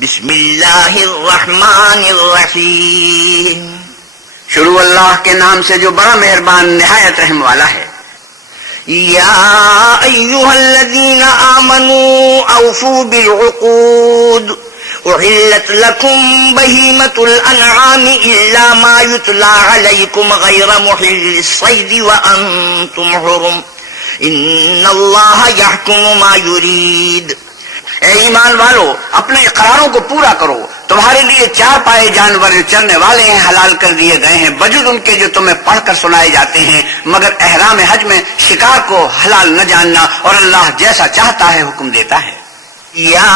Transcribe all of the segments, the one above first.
بسم اللہ الرحمن الرحیم. شروع اللہ کے نام سے جو بڑا مہربان نہایت رحم والا ہے. یا ایھا الذین آمنوا اوفوا بالعقود احلت لکم بہیمۃ الانعام الا ما یتلی علیکم غیر محل الصید وانتم حرم ان اللہ یحکم ما یرید. اے ایمان والو، اپنے اقراروں کو پورا کرو. تمہارے لیے چار پائے جانور جو چرنے والے ہیں حلال کر دیے گئے ہیں بجز ان کے جو تمہیں پڑھ کر سنائے جاتے ہیں، مگر احرام حج میں شکار کو حلال نہ جاننا، اور اللہ جیسا چاہتا ہے حکم دیتا ہے. یا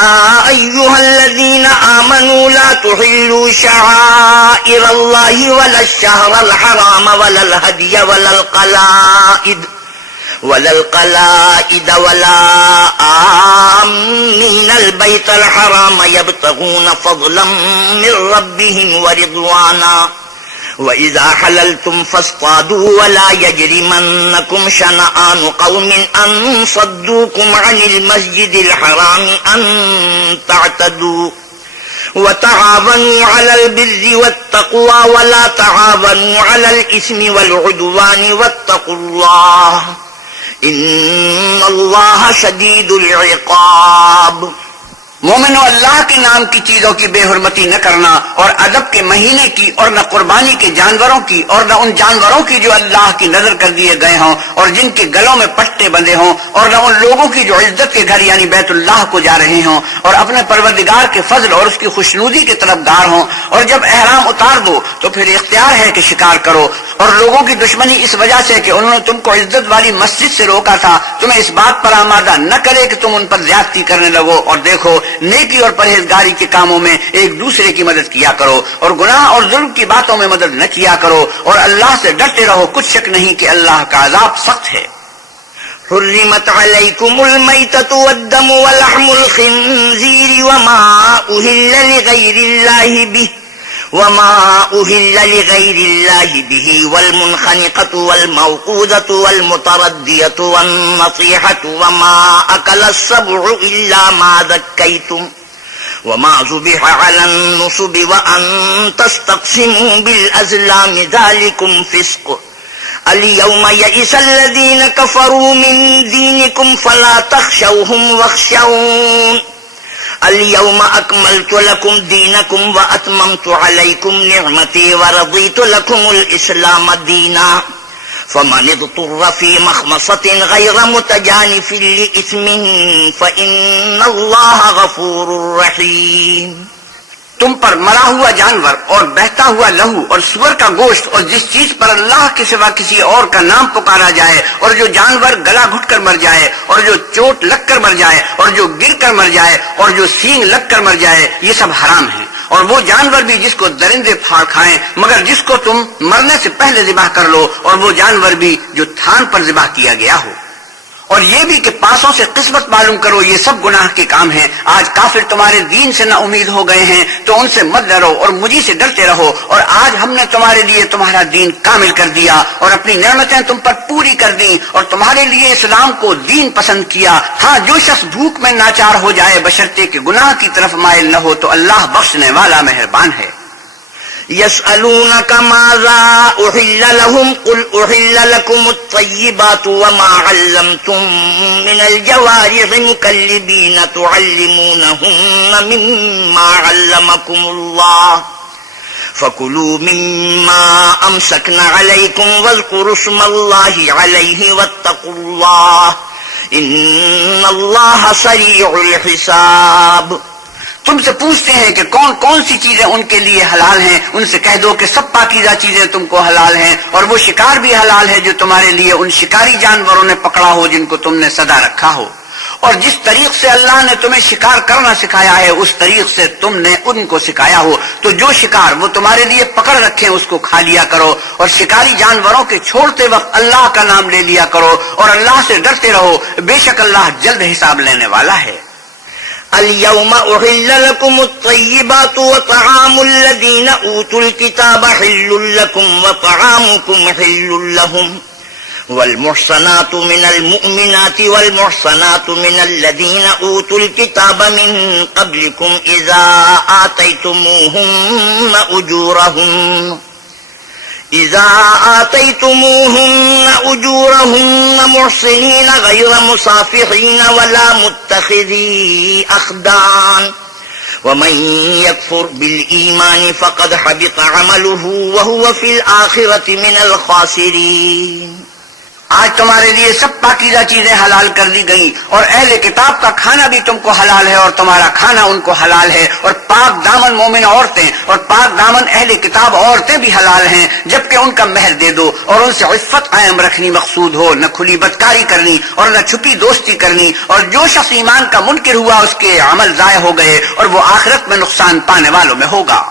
ایھا الذین آمنوا لا تحلوا شعائر اللہ ولا الشہر الحرام ولا الہدی ولا القلائد ولا آمین البیت الحرام یبتغون فضلا من ربهم ورضوانا وَإِذَا حَلَلْتُمْ فَاصْطَادُوا وَلَا يَجْرِمَنَّكُمْ شَنَآنُ قَوْمٍ أَن صَدُّوكُمْ عَنِ الْمَسْجِدِ الْحَرَامِ أَن تَعْتَدُوا وَتَعَاوَنُوا عَلَى الْبِرِّ وَالتَّقْوَى وَلَا تَعَاوَنُوا عَلَى الْإِثْمِ وَالْعُدْوَانِ وَاتَّقُوا اللَّهَ إِنَّ اللَّهَ شَدِيدُ الْعِقَابِ. مومنو، اللہ کے نام کی چیزوں کی بے حرمتی نہ کرنا، اور ادب کے مہینے کی، اور نہ قربانی کے جانوروں کی، اور نہ ان جانوروں کی جو اللہ کی نظر کر دیے گئے ہوں اور جن کے گلوں میں پٹے بندھے ہوں، اور نہ ان لوگوں کی جو عزت کے گھر یعنی بیت اللہ کو جا رہے ہوں اور اپنے پروردگار کے فضل اور اس کی خوشنودی کے طرف گار ہوں. اور جب احرام اتار دو تو پھر اختیار ہے کہ شکار کرو. اور لوگوں کی دشمنی اس وجہ سے کہ انہوں نے تم کو عزت والی مسجد سے روکا تھا، تمہیں اس بات پر آمادہ نہ کرے کہ تم ان پر زیادتی کرنے لگو. اور دیکھو، نیکی اور پرہیزگاری کے کاموں میں ایک دوسرے کی مدد کیا کرو، اور گناہ اور ظلم کی باتوں میں مدد نہ کیا کرو، اور اللہ سے ڈرتے رہو. کچھ شک نہیں کہ اللہ کا عذاب سخت ہے. حرمت علیکم المیتۃ والدم ولحم الخنزیر وما أهل لغير الله به والمنخنقة والموقوذة والمتردية والنطيحة وما أكل السبع إلا ما ذكيتم وما ذبح على النصب وأن تستقسموا بالأزلام ذلكم فسق. اليوم يئس الذين كفروا من دينكم فلا تخشوهم واخشون. اليوم أكملت لكم دينكم وأتممت عليكم نعمتي ورضيت لكم الإسلام دينا فمن اضطر في مخمصة غير متجانف لإثم فإن الله غفور رحيم. تم پر مرا ہوا جانور اور بہتا ہوا لہو اور سور کا گوشت اور جس چیز پر اللہ کے سوا کسی اور کا نام پکارا جائے، اور جو جانور گلا گھٹ کر مر جائے، اور جو چوٹ لگ کر مر جائے، اور جو گر کر مر جائے، اور جو سینگ لگ کر مر جائے، یہ سب حرام ہیں. اور وہ جانور بھی جس کو درندے پھاڑ کھائیں مگر جس کو تم مرنے سے پہلے ذبح کر لو، اور وہ جانور بھی جو تھان پر ذبح کیا گیا ہو. اور یہ بھی کہ پاسوں سے قسمت معلوم کرو، یہ سب گناہ کے کام ہیں. آج کافر تمہارے دین سے نا امید ہو گئے ہیں تو ان سے مت ڈرو اور مجھے سے ڈرتے رہو. اور آج ہم نے تمہارے لیے تمہارا دین کامل کر دیا اور اپنی نعمتیں تم پر پوری کر دیں اور تمہارے لیے اسلام کو دین پسند کیا. ہاں، جو شخص بھوک میں ناچار ہو جائے بشرطے کہ گناہ کی طرف مائل نہ ہو تو اللہ بخشنے والا مہربان ہے. يسألونك ماذا أحل لهم قل أحل لكم الطيبات وما علمتم من الجوارح مكلبين تعلمونهن مما علمكم الله فكلوا مما أمسكن عليكم واذكروا اسم الله عليه واتقوا الله إن الله سريع الحساب. تم سے پوچھتے ہیں کہ کون کون سی چیزیں ان کے لیے حلال ہیں. ان سے کہہ دو کہ سب پاکیزہ چیزیں تم کو حلال ہیں، اور وہ شکار بھی حلال ہے جو تمہارے لیے ان شکاری جانوروں نے پکڑا ہو جن کو تم نے سدا رکھا ہو. اور جس طریق سے اللہ نے تمہیں شکار کرنا سکھایا ہے اس طریق سے تم نے ان کو سکھایا ہو. تو جو شکار وہ تمہارے لیے پکڑ رکھیں اس کو کھا لیا کرو، اور شکاری جانوروں کے چھوڑتے وقت اللہ کا نام لے لیا کرو، اور اللہ سے ڈرتے رہو، بے شک اللہ جلد حساب لینے والا ہے. اليوم أحل لكم الطيبات وطعام الذين أوتوا الكتاب حل لكم وطعامكم حل لهم والمحصنات من المؤمنات والمحصنات من الذين أوتوا الكتاب من قبلكم إذا آتيتموهن أجورهن محصنين غير مصافحين ولا متخذي أخدان ومن يكفر بالإيمان فقد حبط عمله وهو في الآخرة من الخاسرين. آج تمہارے لیے سب پاکیزہ چیزیں حلال کر دی گئیں، اور اہل کتاب کا کھانا بھی تم کو حلال ہے اور تمہارا کھانا ان کو حلال ہے، اور پاک دامن مومن عورتیں اور پاک دامن اہل کتاب عورتیں بھی حلال ہیں، جبکہ ان کا مہر دے دو اور ان سے عفت قائم رکھنی مقصود ہو، نہ کھلی بدکاری کرنی اور نہ چھپی دوستی کرنی. اور جو شخص ایمان کا منکر ہوا اس کے عمل ضائع ہو گئے اور وہ آخرت میں نقصان پانے والوں میں ہوگا.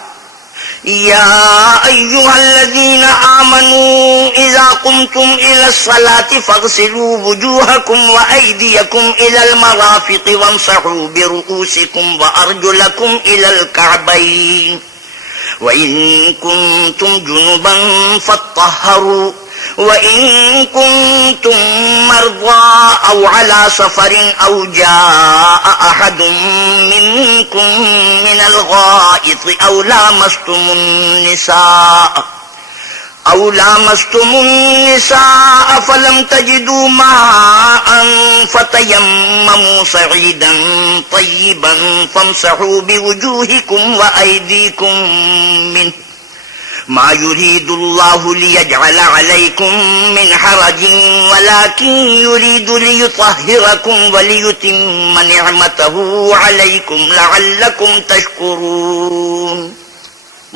يا أيها الذين آمنوا إذا قمتم إلى الصلاة فاغسلوا وجوهكم وأيديكم إلى المرافق وامسحوا برؤوسكم وأرجلكم إلى الكعبين وإن كنتم جنبا فاطهروا وإن كنتم مرضى أو على سفر أو جاء أحد منكم من الغائط أو لامستم النساء فلم تجدوا ماء فتيمموا صعيدا طيبا فامسحوا بوجوهكم وأيديكم منه ما يريد الله ليجعل عليكم من حرج ولكن يريد ليطهركم وليتم نعمته عليكم لعلكم تشكرون.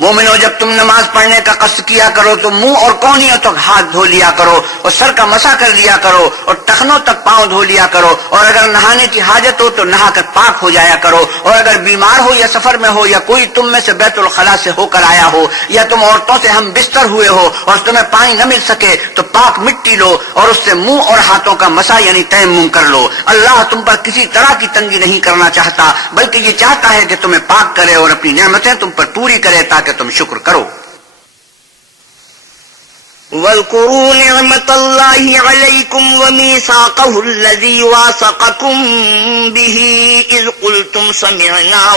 مومنو، جب تم نماز پڑھنے کا قصد کیا کرو تو منہ اور کونیوں تک ہاتھ دھو لیا کرو اور سر کا مسح کر لیا کرو اور ٹخنوں تک پاؤں دھو لیا کرو، اور اگر نہانے کی حاجت ہو تو نہا کر پاک ہو جایا کرو، اور اگر بیمار ہو یا سفر میں ہو یا کوئی تم میں سے بیت الخلاء سے ہو کر آیا ہو یا تم عورتوں سے ہم بستر ہوئے ہو اور تمہیں پانی نہ مل سکے تو پاک مٹی لو اور اس سے منہ اور ہاتھوں کا مسح یعنی تیمم کر لو. اللہ تم پر کسی طرح کی تنگی نہیں کرنا چاہتا، بلکہ یہ چاہتا ہے کہ تمہیں پاک کرے اور اپنی نعمتیں تم پر پوری کرے تاکہ تم شکر کرو. واذكروا نعمة الله عليكم وميثاقه الذي واثقكم به إذ قلتم سمعنا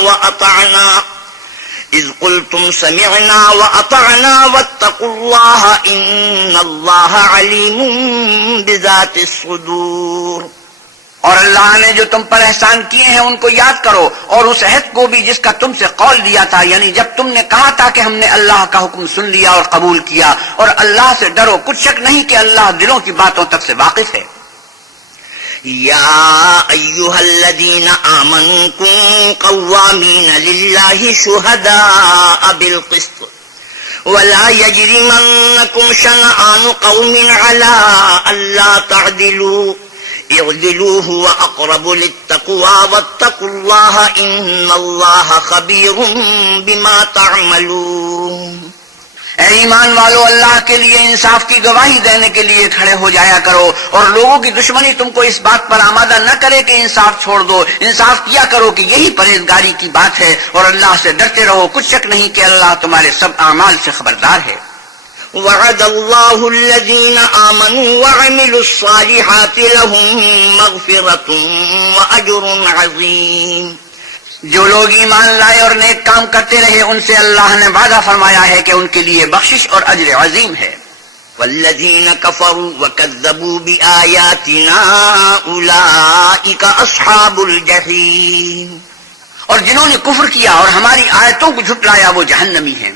وأطعنا واتقوا الله إن الله عليم بذات الصدور. اور اللہ نے جو تم پر احسان کیے ہیں ان کو یاد کرو، اور اس عہد کو بھی جس کا تم سے قول دیا تھا، یعنی جب تم نے کہا تھا کہ ہم نے اللہ کا حکم سن لیا اور قبول کیا. اور اللہ سے ڈرو، کچھ شک نہیں کہ اللہ دلوں کی باتوں تک سے واقف ہے. يا أيها الذين آمنوا كونوا قوامين لله شهداء بالقسط ولا يجرمنكم شنآن قوم على ألا تعدلوا اعدلوا هو أقرب للتقوى واتقوا الله إن الله خبير بما تعملون. اے ایمان والو، اللہ کے لیے انصاف کی گواہی دینے کے لیے کھڑے ہو جایا کرو، اور لوگوں کی دشمنی تم کو اس بات پر آمادہ نہ کرے کہ انصاف چھوڑ دو. انصاف کیا کرو کہ یہی پرہیزگاری کی بات ہے، اور اللہ سے ڈرتے رہو، کچھ شک نہیں کہ اللہ تمہارے سب اعمال سے خبردار ہے. وعد الله الذين آمنوا وعملوا الصالحات لهم مغفرة وأجر عظيم. جو لوگ ایمان لائے اور نیک کام کرتے رہے ان سے اللہ نے وعدہ فرمایا ہے کہ ان کے لیے بخشش اور اجر عظیم ہے. والذين كفروا وكذبوا بآياتنا أولئك أصحاب الجحيم. اور جنہوں نے کفر کیا اور ہماری آیتوں کو جھٹلایا وہ جہنمی ہیں.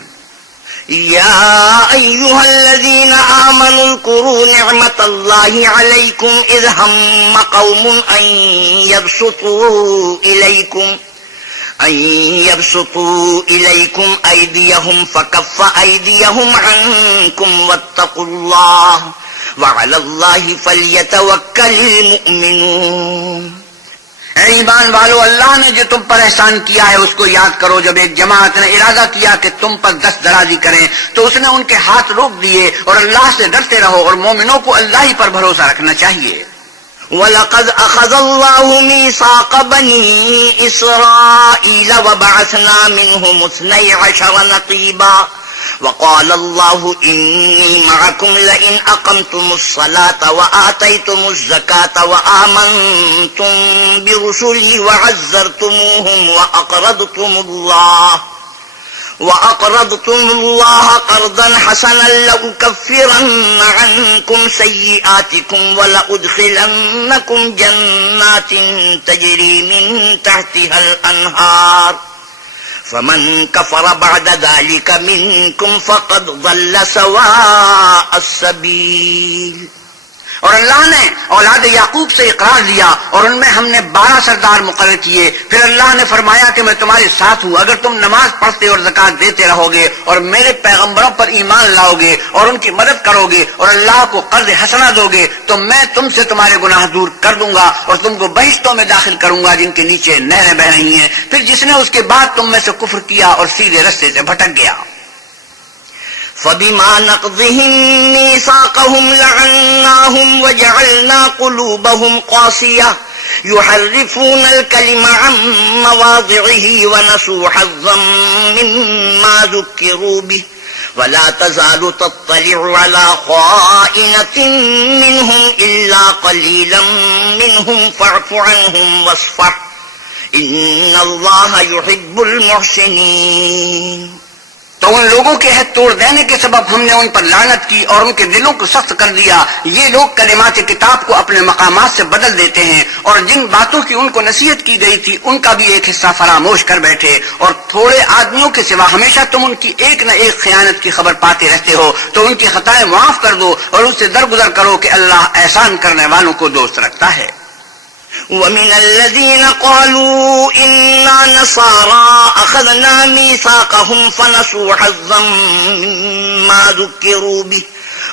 يا أيها الذين آمنوا اذكروا نعمة الله عليكم إذ هم قوم أن يبسطوا إليكم أيديهم فكف أيديهم عنكم واتقوا الله وعلى الله فليتوكل المؤمنون. اے ایمان والو، اللہ نے جو تم پر احسان کیا ہے اس کو یاد کرو. جب ایک جماعت نے ارادہ کیا کہ تم پر دست درازی کریں تو اس نے ان کے ہاتھ روک دیے، اور اللہ سے ڈرتے رہو، اور مومنوں کو اللہ ہی پر بھروسہ رکھنا چاہیے. وَلَقَدْ أَخَذَ اللَّهُ مِيثَاقَ بَنِي إِسْرَائِيلَ وَبَعَثْنَا مِنْهُمُ 12 نَقِيبًا وقال الله إني معكم لئن أقمتم الصلاة وآتيتم الزكاة وآمنتم برسلي وعزرتموهم وأقرضتم الله قرضا حسنا لأكفرن عنكم سيئاتكم ولأدخلنكم جنات تجري من تحتها الأنهار فمن كفر بعد ذلك منكم فقد ضل سواء السبيل. اور اللہ نے اولاد یعقوب سے اقرار لیا اور ان میں ہم نے 12 سردار مقرر کیے. پھر اللہ نے فرمایا کہ میں تمہارے ساتھ ہوں اگر تم نماز پڑھتے اور زکات دیتے رہو گے اور میرے پیغمبروں پر ایمان لاؤ گے اور ان کی مدد کرو گے اور اللہ کو قرض حسنہ دو گے تو میں تم سے تمہارے گناہ دور کر دوں گا اور تم کو بہشتوں میں داخل کروں گا جن کے نیچے نہریں بہ رہی ہیں. پھر جس نے اس کے بعد تم میں سے کفر کیا اور سیدھے رستے سے بھٹک گیا. فبما نقضهم ميثاقهم لعناهم وجعلنا قلوبهم قاسية يحرفون الكلم عن مواضعه ونسوا حظا مما ذكروا به ولا تزال تطلع على خائنة منهم إلا قليلا منهم فاعف عنهم واصفح إن الله يحب المحسنين. تو ان لوگوں کے عہد توڑ دینے کے سبب ہم نے ان پر لعنت کی اور ان کے دلوں کو سخت کر دیا. یہ لوگ کلمات کتاب کو اپنے مقامات سے بدل دیتے ہیں اور جن باتوں کی ان کو نصیحت کی گئی تھی ان کا بھی ایک حصہ فراموش کر بیٹھے. اور تھوڑے آدمیوں کے سوا ہمیشہ تم ان کی ایک نہ ایک خیانت کی خبر پاتے رہتے ہو تو ان کی خطائیں معاف کر دو اور ان سے درگزر کرو کہ اللہ احسان کرنے والوں کو دوست رکھتا ہے. ومن الذين قالوا إنا نصارى أخذنا ميثاقهم فنسوا حظا مما ذكروا به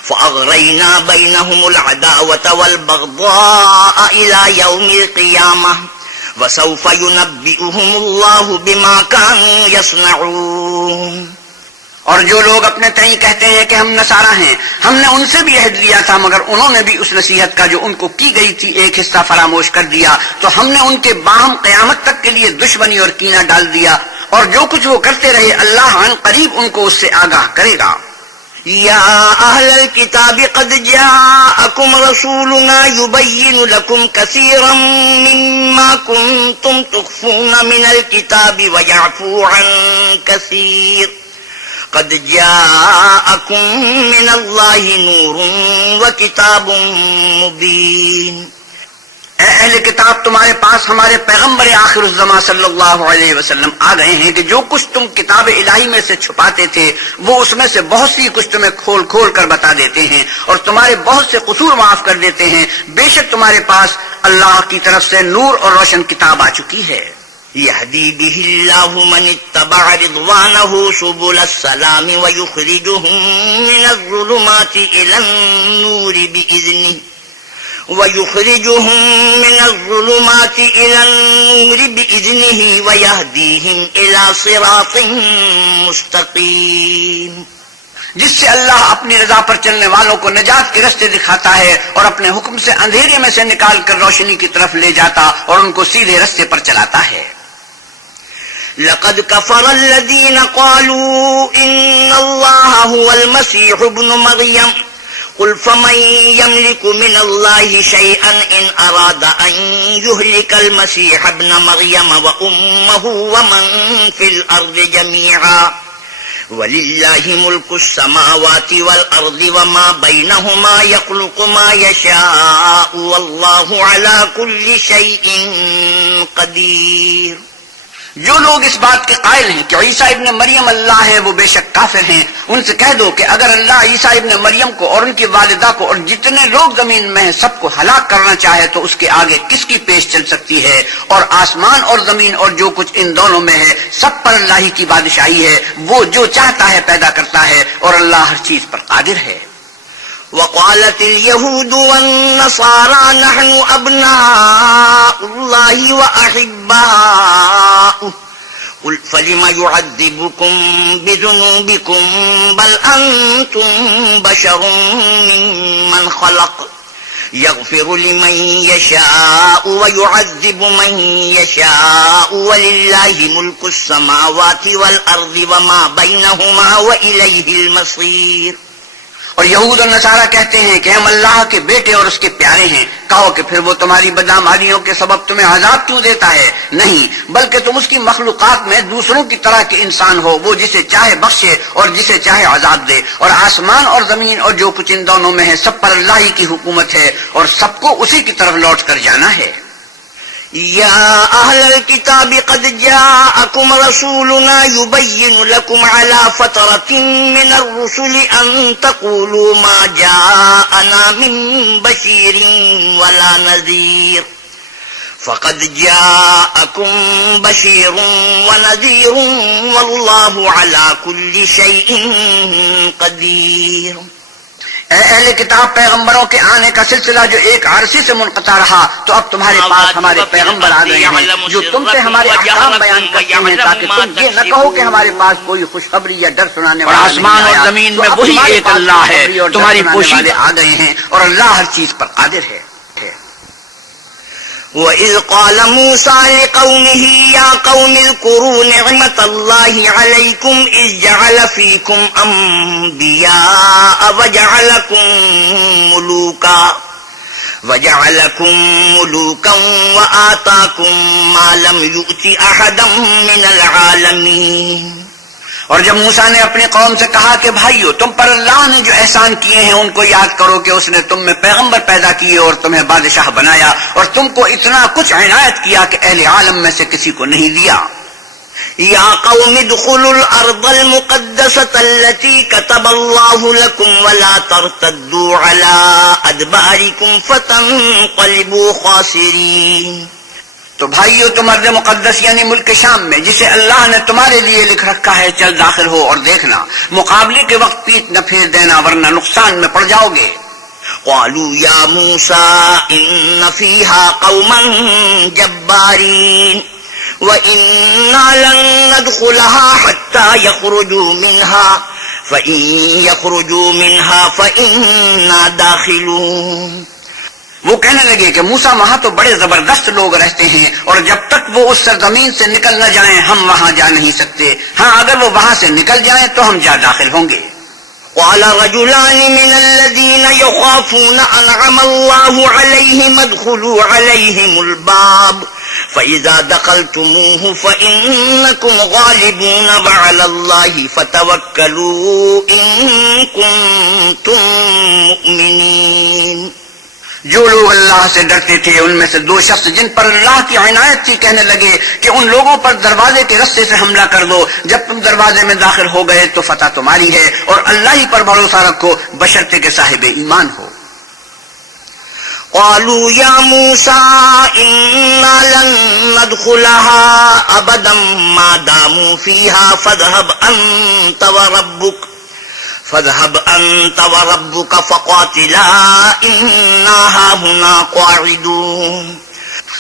فأغرينا بينهم العداوة والبغضاء إلى يوم القيامة وسوف ينبئهم الله بما كانوا يصنعون. اور جو لوگ اپنے تئیں کہتے ہیں کہ ہم نصارہ ہیں ہم نے ان سے بھی عہد لیا تھا مگر انہوں نے بھی اس نصیحت کا جو ان کو کی گئی تھی ایک حصہ فراموش کر دیا تو ہم نے ان کے باہم قیامت تک کے لیے دشمنی اور کینہ ڈال دیا. اور جو کچھ وہ کرتے رہے اللہ عن قریب ان کو اس سے آگاہ کرے گا. یا اہل الكتاب قد جاءکم رسولنا يبین لکم کثیرا مما کنتم تخفون من الكتاب ويعفو عن کثیر قد جاءكم من الله نور وكتاب مبين. اے اہل کتاب تمہارے پاس ہمارے پیغمبر آخر الزمان صلی اللہ علیہ وسلم آ گئے ہیں کہ جو کچھ تم کتاب الہی میں سے چھپاتے تھے وہ اس میں سے بہت سی کچھ تمہیں کھول کھول کر بتا دیتے ہیں اور تمہارے بہت سے قصور معاف کر دیتے ہیں. بے شک تمہارے پاس اللہ کی طرف سے نور اور روشن کتاب آ چکی ہے. يهدي به الله من اتبع رضوانه سبل السلام ويخرجهم من الظلمات إلى النور بإذنه ويهديهم إلى صراط مستقيم. جس سے اللہ اپنی رضا پر چلنے والوں کو نجات کے رستے دکھاتا ہے اور اپنے حکم سے اندھیرے میں سے نکال کر روشنی کی طرف لے جاتا اور ان کو سیدھے رستے پر چلاتا ہے. لقد كفر الذين قالوا إن الله هو المسيح ابن مريم قل فمن يملك من الله شيئا إن أراد أن يهلك المسيح ابن مريم وأمه ومن في الأرض جميعا ولله ملك السماوات والأرض وما بينهما يخلق ما يشاء والله على كل شيء قدير. جو لوگ اس بات کے قائل ہیں کہ عیسیٰ ابن مریم اللہ ہے وہ بے شک کافر ہیں. ان سے کہہ دو کہ اگر اللہ عیسیٰ ابن مریم کو اور ان کی والدہ کو اور جتنے لوگ زمین میں ہیں سب کو ہلاک کرنا چاہے تو اس کے آگے کس کی پیش چل سکتی ہے. اور آسمان اور زمین اور جو کچھ ان دونوں میں ہے سب پر اللہ ہی کی بادشاہی ہے. وہ جو چاہتا ہے پیدا کرتا ہے اور اللہ ہر چیز پر قادر ہے. وقالت اليهود والنصارى نحن أبناء الله وأحباؤه قل فلم يعذبكم بذنوبكم بل أنتم بشر ممن خلق يغفر لمن يشاء ويعذب من يشاء ولله ملك السماوات والأرض وما بينهما وإليه المصير. اور یہود اور نصارہ کہتے ہیں کہ ہم اللہ کے بیٹے اور اس کے پیارے ہیں. کہو کہ پھر وہ تمہاری بدعمالیوں کے سبب تمہیں عذاب کیوں دیتا ہے؟ نہیں، بلکہ تم اس کی مخلوقات میں دوسروں کی طرح کے انسان ہو، وہ جسے چاہے بخشے اور جسے چاہے عذاب دے. اور آسمان اور زمین اور جو کچھ ان دونوں میں ہے سب پر اللہ ہی کی حکومت ہے اور سب کو اسی کی طرف لوٹ کر جانا ہے. يا أهل الكتاب قد جاءكم رسولنا يبين لكم على فترة من الرسل أن تقولوا ما جاءنا من بشير ولا نذير فقد جاءكم بشير ونذير والله على كل شيء قدير. اے اہل کتاب، پیغمبروں کے آنے کا سلسلہ جو ایک عرصے سے منقطع رہا، تو اب تمہارے پاس ہمارے پیغمبر آ گئے ہیں جو تم سے ہمارے احکام بیان کرتے ہیں، تاکہ تم یہ نہ کہو کہ ہمارے پاس کوئی خوشخبری یا ڈر سنانے والا. اور آسمان اور زمین میں وہی ایک اللہ ہے، تمہاری پوشیدہ آ گئے ہیں اور اللہ ہر چیز پر قادر ہے. وَإِذْ قَالَ مُوسَى لِقَوْمِهِ يَا قَوْمِ اذْكُرُوا نِعْمَةَ اللَّهِ عَلَيْكُمْ إِذْ جَعَلَ فِيكُمْ أَنْبِيَاءَ وَجَعَلَكُمْ مُلُوكًا وَآتَاكُمْ مَا لَمْ يُؤْتِ أَحَدًا مِنَ الْعَالَمِينَ. اور جب موسیٰ نے اپنی قوم سے کہا کہ بھائیو، تم پر اللہ نے جو احسان کیے ہیں ان کو یاد کرو کہ اس نے تم میں پیغمبر پیدا کیے اور تمہیں بادشاہ بنایا اور تم کو اتنا کچھ عنایت کیا کہ اہل عالم میں سے کسی کو نہیں دیا. یا قوم ادخلوا الارض المقدسة التي كتب الله لكم ولا ترتدوا على ادباركم فتنقلبوا خاسرين. تو بھائیو، تم ارض مقدس یعنی ملک شام میں جسے اللہ نے تمہارے لیے لکھ رکھا ہے چل داخل ہو اور دیکھنا، مقابلے کے وقت پیٹ نہ پھیر دینا ورنہ نقصان میں پڑ جاؤ گے. قالوا يا موسى إن فيها قوما جبارين وإنا لن ندخلها حتى يخرجوا منها فإن يخرجوا منها فإنا داخلون. وہ کہنے لگے کہ موسیٰ، وہاں تو بڑے زبردست لوگ رہتے ہیں اور جب تک وہ اس سرزمین سے نکل نہ جائیں ہم وہاں جا نہیں سکتے. ہاں، اگر وہ وہاں سے نکل جائیں تو ہم جا داخل ہوں گے. قال رجلان من الذين يخافون أنعم الله عليهم ادخلوا عليهم الباب فإذا دخلتموه فإنكم غالبون وعلى الله فتوكلوا إن كنتم مؤمنين. جو لوگ اللہ سے ڈرتے تھے ان میں سے دو شخص جن پر اللہ کی عنایت تھی کہنے لگے کہ ان لوگوں پر دروازے کے رستے سے حملہ کر دو، جب تم دروازے میں داخل ہو گئے تو فتح تمہاری ہے اور اللہ ہی پر بھروسہ رکھو بشرطے کہ صاحب ایمان ہو. قالوا يا موسى إنا لن ندخلها أبدا ما داموا فيها فاذهب أنت وربك فقاتلا إنا هاهنا قاعدون.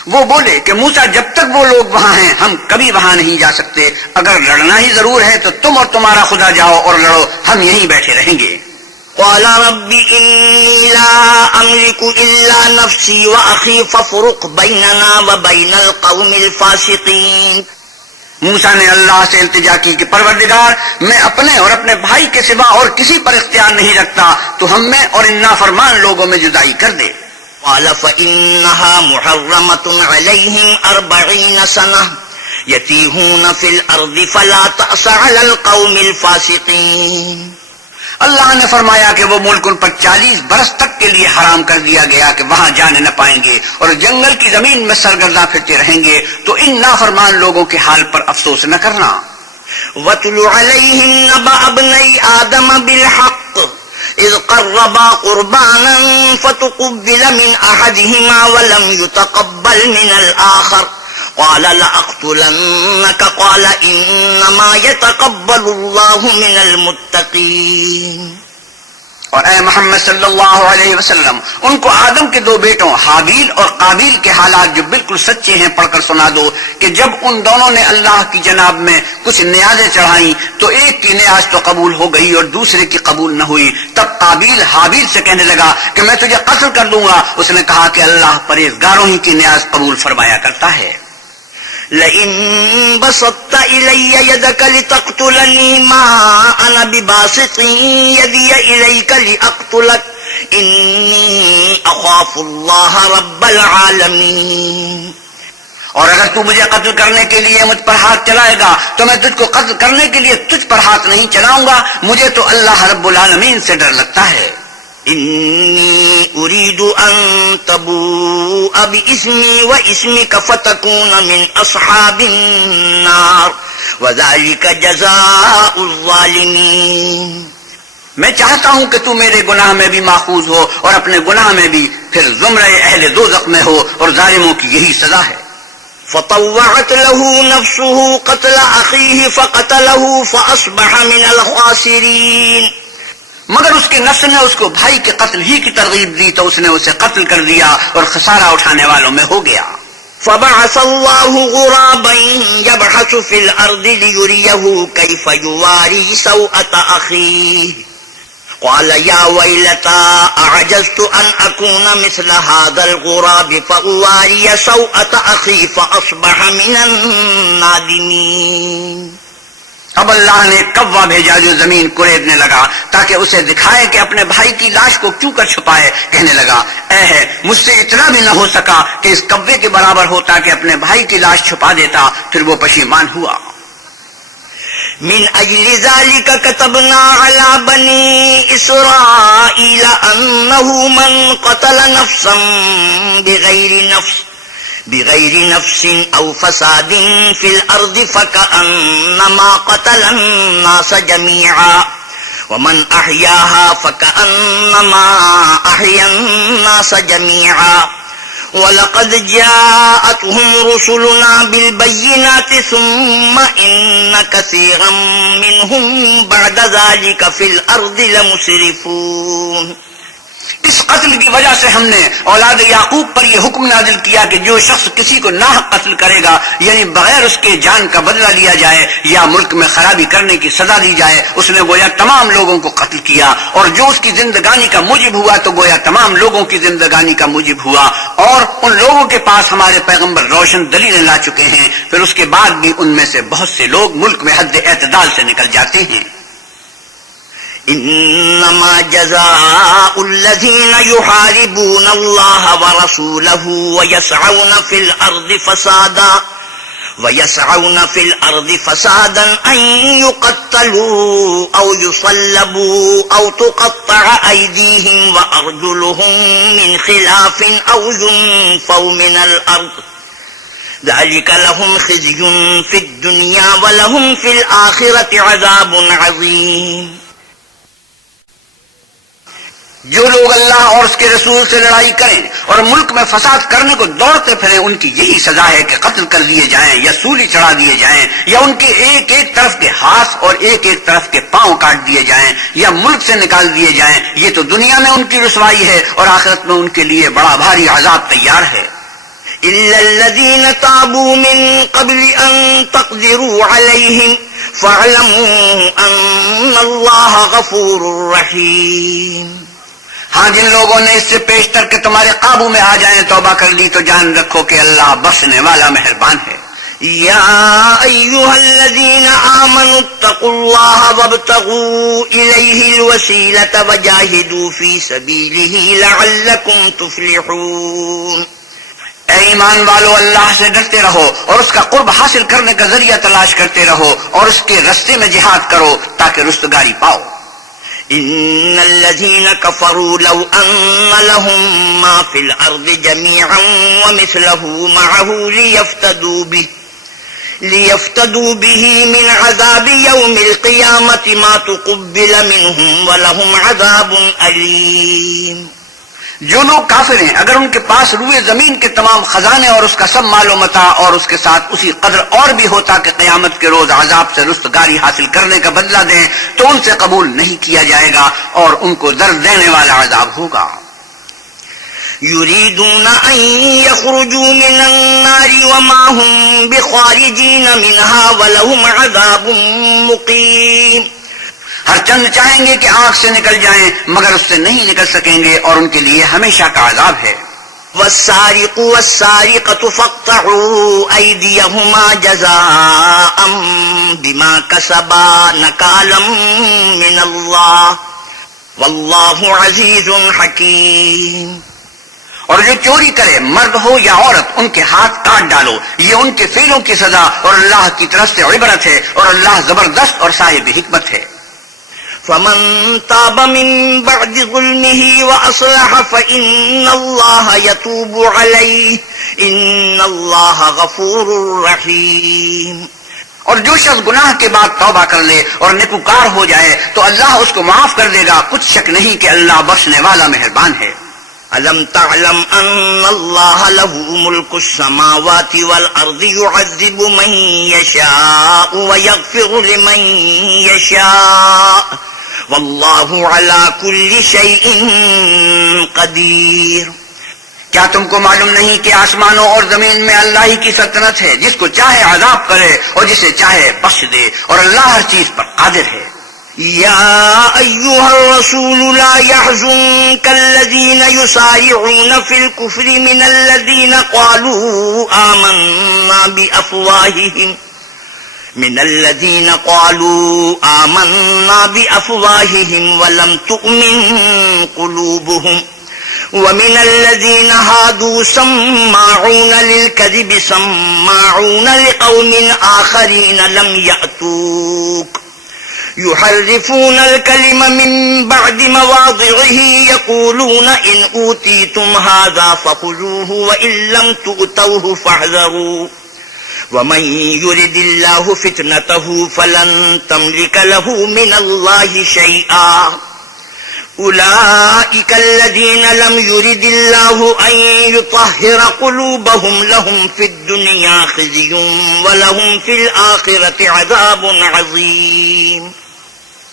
وہ بولے کہ موسیٰ، جب تک وہ لوگ وہاں ہیں ہم کبھی وہاں نہیں جا سکتے، اگر لڑنا ہی ضرور ہے تو تم اور تمہارا خدا جاؤ اور لڑو، ہم یہیں بیٹھے رہیں گے. قال رب إني لا أملك إلا نفسي وأخي فافرق بيننا وبين القوم الفاسقين. موسیٰ نے اللہ سے التجا کی کہ پروردگار، میں اپنے اور اپنے بھائی کے سوا اور کسی پر اختیار نہیں رکھتا، تو ہم میں اور ان نافرمان لوگوں میں جدائی کر دے. قال فإنها محرمة عليهم 40 سنة يتيهون في الأرض فلا تأس على القوم الفاسقين. اللہ نے فرمایا کہ وہ ملک ان پر 40 برس تک کے لیے حرام کر دیا گیا کہ وہاں جانے نہ پائیں گے اور جنگل کی زمین میں سرگرداں پھرتے رہیں گے، تو ان نافرمان لوگوں کے حال پر افسوس نہ کرنا. وَاتْلُ عَلَيْهِمْ نَبَأَ ابْنَيْ آدَمَ بِالْحَقِّ إِذْ قَرَّبَا قُرْبَانًا فَتُقُبِّلَ مِنْ أَحَدِهِمَا وَلَمْ يُتَقَبَّلْ مِنَ الْآخَرِ قال لأقتلنك قال إنما يتقبل الله من المتقين. اور اے محمد صلی اللہ علیہ وسلم ان کو آدم کے دو بیٹوں حابیل اور قابیل کے حالات جو بالکل سچے ہیں پڑھ کر سنا دو کہ جب ان دونوں نے اللہ کی جناب میں کچھ نیازیں چڑھائیں تو ایک کی نیاز تو قبول ہو گئی اور دوسرے کی قبول نہ ہوئی. تب قابیل حابیل سے کہنے لگا کہ میں تجھے قتل کر دوں گا. اس نے کہا کہ اللہ پرہیزگاروں ہی کی نیاز قبول فرمایا کرتا ہے. لئن بسطت إلي يدك لتقتلني ما أنا بباسط يدي إليك لأقتلك إني أخاف الله رب العالمين. اور اگر تو مجھے قتل کرنے کے لیے مجھ پر ہاتھ چلائے گا تو میں تجھ کو قتل کرنے کے لیے تجھ پر ہاتھ نہیں چلاؤں گا. مجھے تو اللہ رب العالمین سے ڈر لگتا ہے. إني أريد أن تبوء بإسمي وإسمك فتكون من أصحاب النار وذلك جزاء الظالمين. میں چاہتا ہوں کہ تو میرے گناہ میں بھی ماخوذ ہو اور اپنے گناہ میں بھی پھر زمرے اہل دوزخ میں ہو اور ظالموں کی یہی سزا ہے. فطوعت له نفسه قتل أخيه فقتله فأصبح من الخاسرين. مگر اس کے نفس نے اس کو بھائی کے قتل ہی کی ترغیب دی تو اس نے اسے قتل کر دیا اور خسارہ اٹھانے والوں میں ہو گیا. فبعث الله غرابا يبحث في الأرض ليريه كيف يواري سوءة أخيه قال يا ويلتى أعجزت أن أكون مثل هذا الغراب فأواري سوءة أخي فأصبح من النادمين. اب اللہ نے کوا بھیجا جو زمین کوریدنے لگا تاکہ اسے دکھائے کہ اپنے بھائی کی لاش کو کیوں کر چھپائے. کہنے لگا اے ہے مجھ سے اتنا بھی نہ ہو سکا کہ اس کوے کے برابر ہوتا کہ اپنے بھائی کی لاش چھپا دیتا. پھر وہ پشیمان ہوا. من أجل ذلك كتبنا على بني إسرائيل أنه من قتل نفسا بغير نفس أو فساد في الأرض فكأنما قتل الناس جميعا ومن أحياها فكأنما أحيا الناس جميعا وَلَقَدْ جَاءَتْهُمْ رُسُلُنَا بِالْبَيِّنَاتِ ثُمَّ إِنَّ كَثِيرًا مِّنْهُمْ بَعْدَ ذَلِكَ فِي الْأَرْضِ لَمُسْرِفُونَ. اس قتل کی وجہ سے ہم نے اولاد یعقوب پر یہ حکم نازل کیا کہ جو شخص کسی کو ناحق قتل کرے گا یعنی بغیر اس کے جان کا بدلہ لیا جائے یا ملک میں خرابی کرنے کی سزا دی جائے اس نے گویا تمام لوگوں کو قتل کیا. اور جو اس کی زندگانی کا موجب ہوا تو گویا تمام لوگوں کی زندگانی کا موجب ہوا. اور ان لوگوں کے پاس ہمارے پیغمبر روشن دلیلیں لا چکے ہیں پھر اس کے بعد بھی ان میں سے بہت سے لوگ ملک میں حد اعتدال سے نکل جاتے ہیں. انما جزاء الذين يحاربون الله ورسوله ويسعون في الارض فسادا ان يقتلوا او يصلبوا او تقطع ايديهم وارجلهم من خلاف او ينفوا من الارض ذلك لهم خزي في الدنيا ولهم في الاخرة عذاب عظيم. جو لوگ اللہ اور اس کے رسول سے لڑائی کریں اور ملک میں فساد کرنے کو دوڑتے پھریں ان کی یہی سزا ہے کہ قتل کر دیے جائیں یا سولی چڑھا دیے جائیں یا ان کے ایک ایک طرف کے ہاتھ اور ایک ایک طرف کے پاؤں کاٹ دیے جائیں یا ملک سے نکال دیے جائیں. یہ تو دنیا میں ان کی رسوائی ہے اور آخرت میں ان کے لیے بڑا بھاری عذاب تیار ہے. إلا الذين تابوا من قبل أن تقدروا عليهم فاعلموا أن الله غفور رحيم. ہاں جن لوگوں نے اس سے پیشتر کے تمہارے قابو میں آ جائیں توبہ کر لی تو جان رکھو کہ اللہ بخشنے والا مہربان ہے. يا أيها الذين آمنوا اتقوا الله وابتغوا إليه الوسيلة وجاهدوا في سبيله لعلكم تفلحون. اے ایمان والو اللہ سے ڈرتے رہو اور اس کا قرب حاصل کرنے کا ذریعہ تلاش کرتے رہو اور اس کے رستے میں جہاد کرو تاکہ رستگاری پاؤ. إن الذين كفروا لو أن لهم ما في الأرض جميعا ومثله معه ليفتدوا به من عذاب يوم القيامة ما تقبل منهم ولهم عذاب أليم. جو لوگ کافر ہیں اگر ان کے پاس روئے زمین کے تمام خزانے اور اس کا سب مال و متاع اور اس کے ساتھ اسی قدر اور بھی ہوتا کہ قیامت کے روز عذاب سے رستگاری حاصل کرنے کا بدلہ دیں تو ان سے قبول نہیں کیا جائے گا اور ان کو درد دینے والا عذاب ہوگا. يريدون أن يخرجوا من النار وما هم بخارجين منها ولهم عذاب مقيم. ہر چند چاہیں گے کہ آگ سے نکل جائیں مگر اس سے نہیں نکل سکیں گے اور ان کے لیے ہمیشہ کا عذاب ہے. والسارق والسارقة فاقطعوا أيديهما جزاء بما كسبا نكالا من الله والله عزيز حكيم. اور جو چوری کرے مرد ہو یا عورت ان کے ہاتھ کاٹ ڈالو یہ ان کے فعلوں کی سزا اور اللہ کی طرف سے عبرت ہے اور اللہ زبردست اور صاحب حکمت ہے. فمن تاب من بعد ظلمه وأصلح فإن الله يتوب عليه إن الله غفور رحيم. اور جو شخص گناہ کے بعد توبہ کر لے اور نیکوکار ہو جائے تو اللہ اس کو معاف کر دے گا کچھ شک نہیں کہ اللہ بخشنے والا مہربان ہے. ألم تعلم أن الله له ملك السماوات والأرض يعذب من يشاء ويغفر لمن يشاء والله على كل شيء قدير. کیا تم کو معلوم نہیں کہ آسمانوں اور زمین میں اللہ ہی کی سلطنت ہے جس کو چاہے عذاب کرے اور جسے چاہے بخش دے اور اللہ ہر چیز پر قادر ہے. يا أيها الرسول لا يحزنك الذين يسارعون في الكفر من الذين قالوا آمنا بأفواههم ولم تؤمن قلوبهم ومن الذين هادوا سماعون للكذب سماعون لقوم آخرين لم يأتوك يحرفون الكلم من بعد مواضعه يقولون إن أوتيتم هذا فخذوه وإن لم تؤتوه فاحذروا ومن يرد الله فتنته فلن تملك له من الله شيئا أولئك الذين لم يرد الله أن يطهر قلوبهم لهم في الدنيا خزي ولهم في الآخرة عذاب عظيم.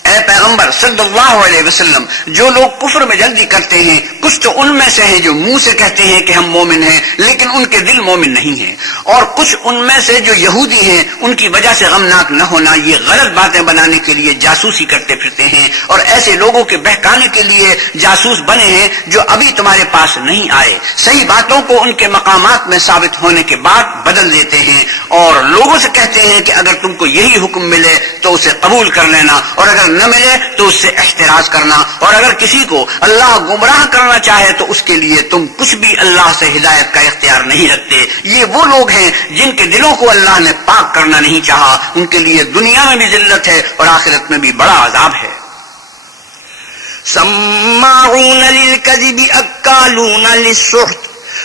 اے پیغمبر صلی اللہ علیہ وسلم جو لوگ کفر میں جلدی کرتے ہیں کچھ تو ان میں سے ہیں جو منہ سے کہتے ہیں کہ ہم مومن ہیں لیکن ان کے دل مومن نہیں ہیں اور کچھ ان میں سے جو یہودی ہیں ان کی وجہ سے غمناک نہ ہونا یہ غلط باتیں بنانے کے لیے جاسوسی کرتے پھرتے ہیں اور ایسے لوگوں کے بہکانے کے لیے جاسوس بنے ہیں جو ابھی تمہارے پاس نہیں آئے صحیح باتوں کو ان کے مقامات میں ثابت ہونے کے بعد بدل دیتے ہیں اور لوگوں سے کہتے ہیں کہ اگر تم کو یہی حکم ملے تو اسے قبول کر لینا اور اگر نہ ملے تو اس سے احتراز کرنا اور اگر کسی کو اللہ گمراہ کرنا چاہے تو اس کے لیے تم کچھ بھی اللہ سے ہدایت کا اختیار نہیں رکھتے. یہ وہ لوگ ہیں جن کے دلوں کو اللہ نے پاک کرنا نہیں چاہا ان کے لیے دنیا میں بھی ذلت ہے اور آخرت میں بھی بڑا عذاب ہے. سماعون للكذب اکالون للسحت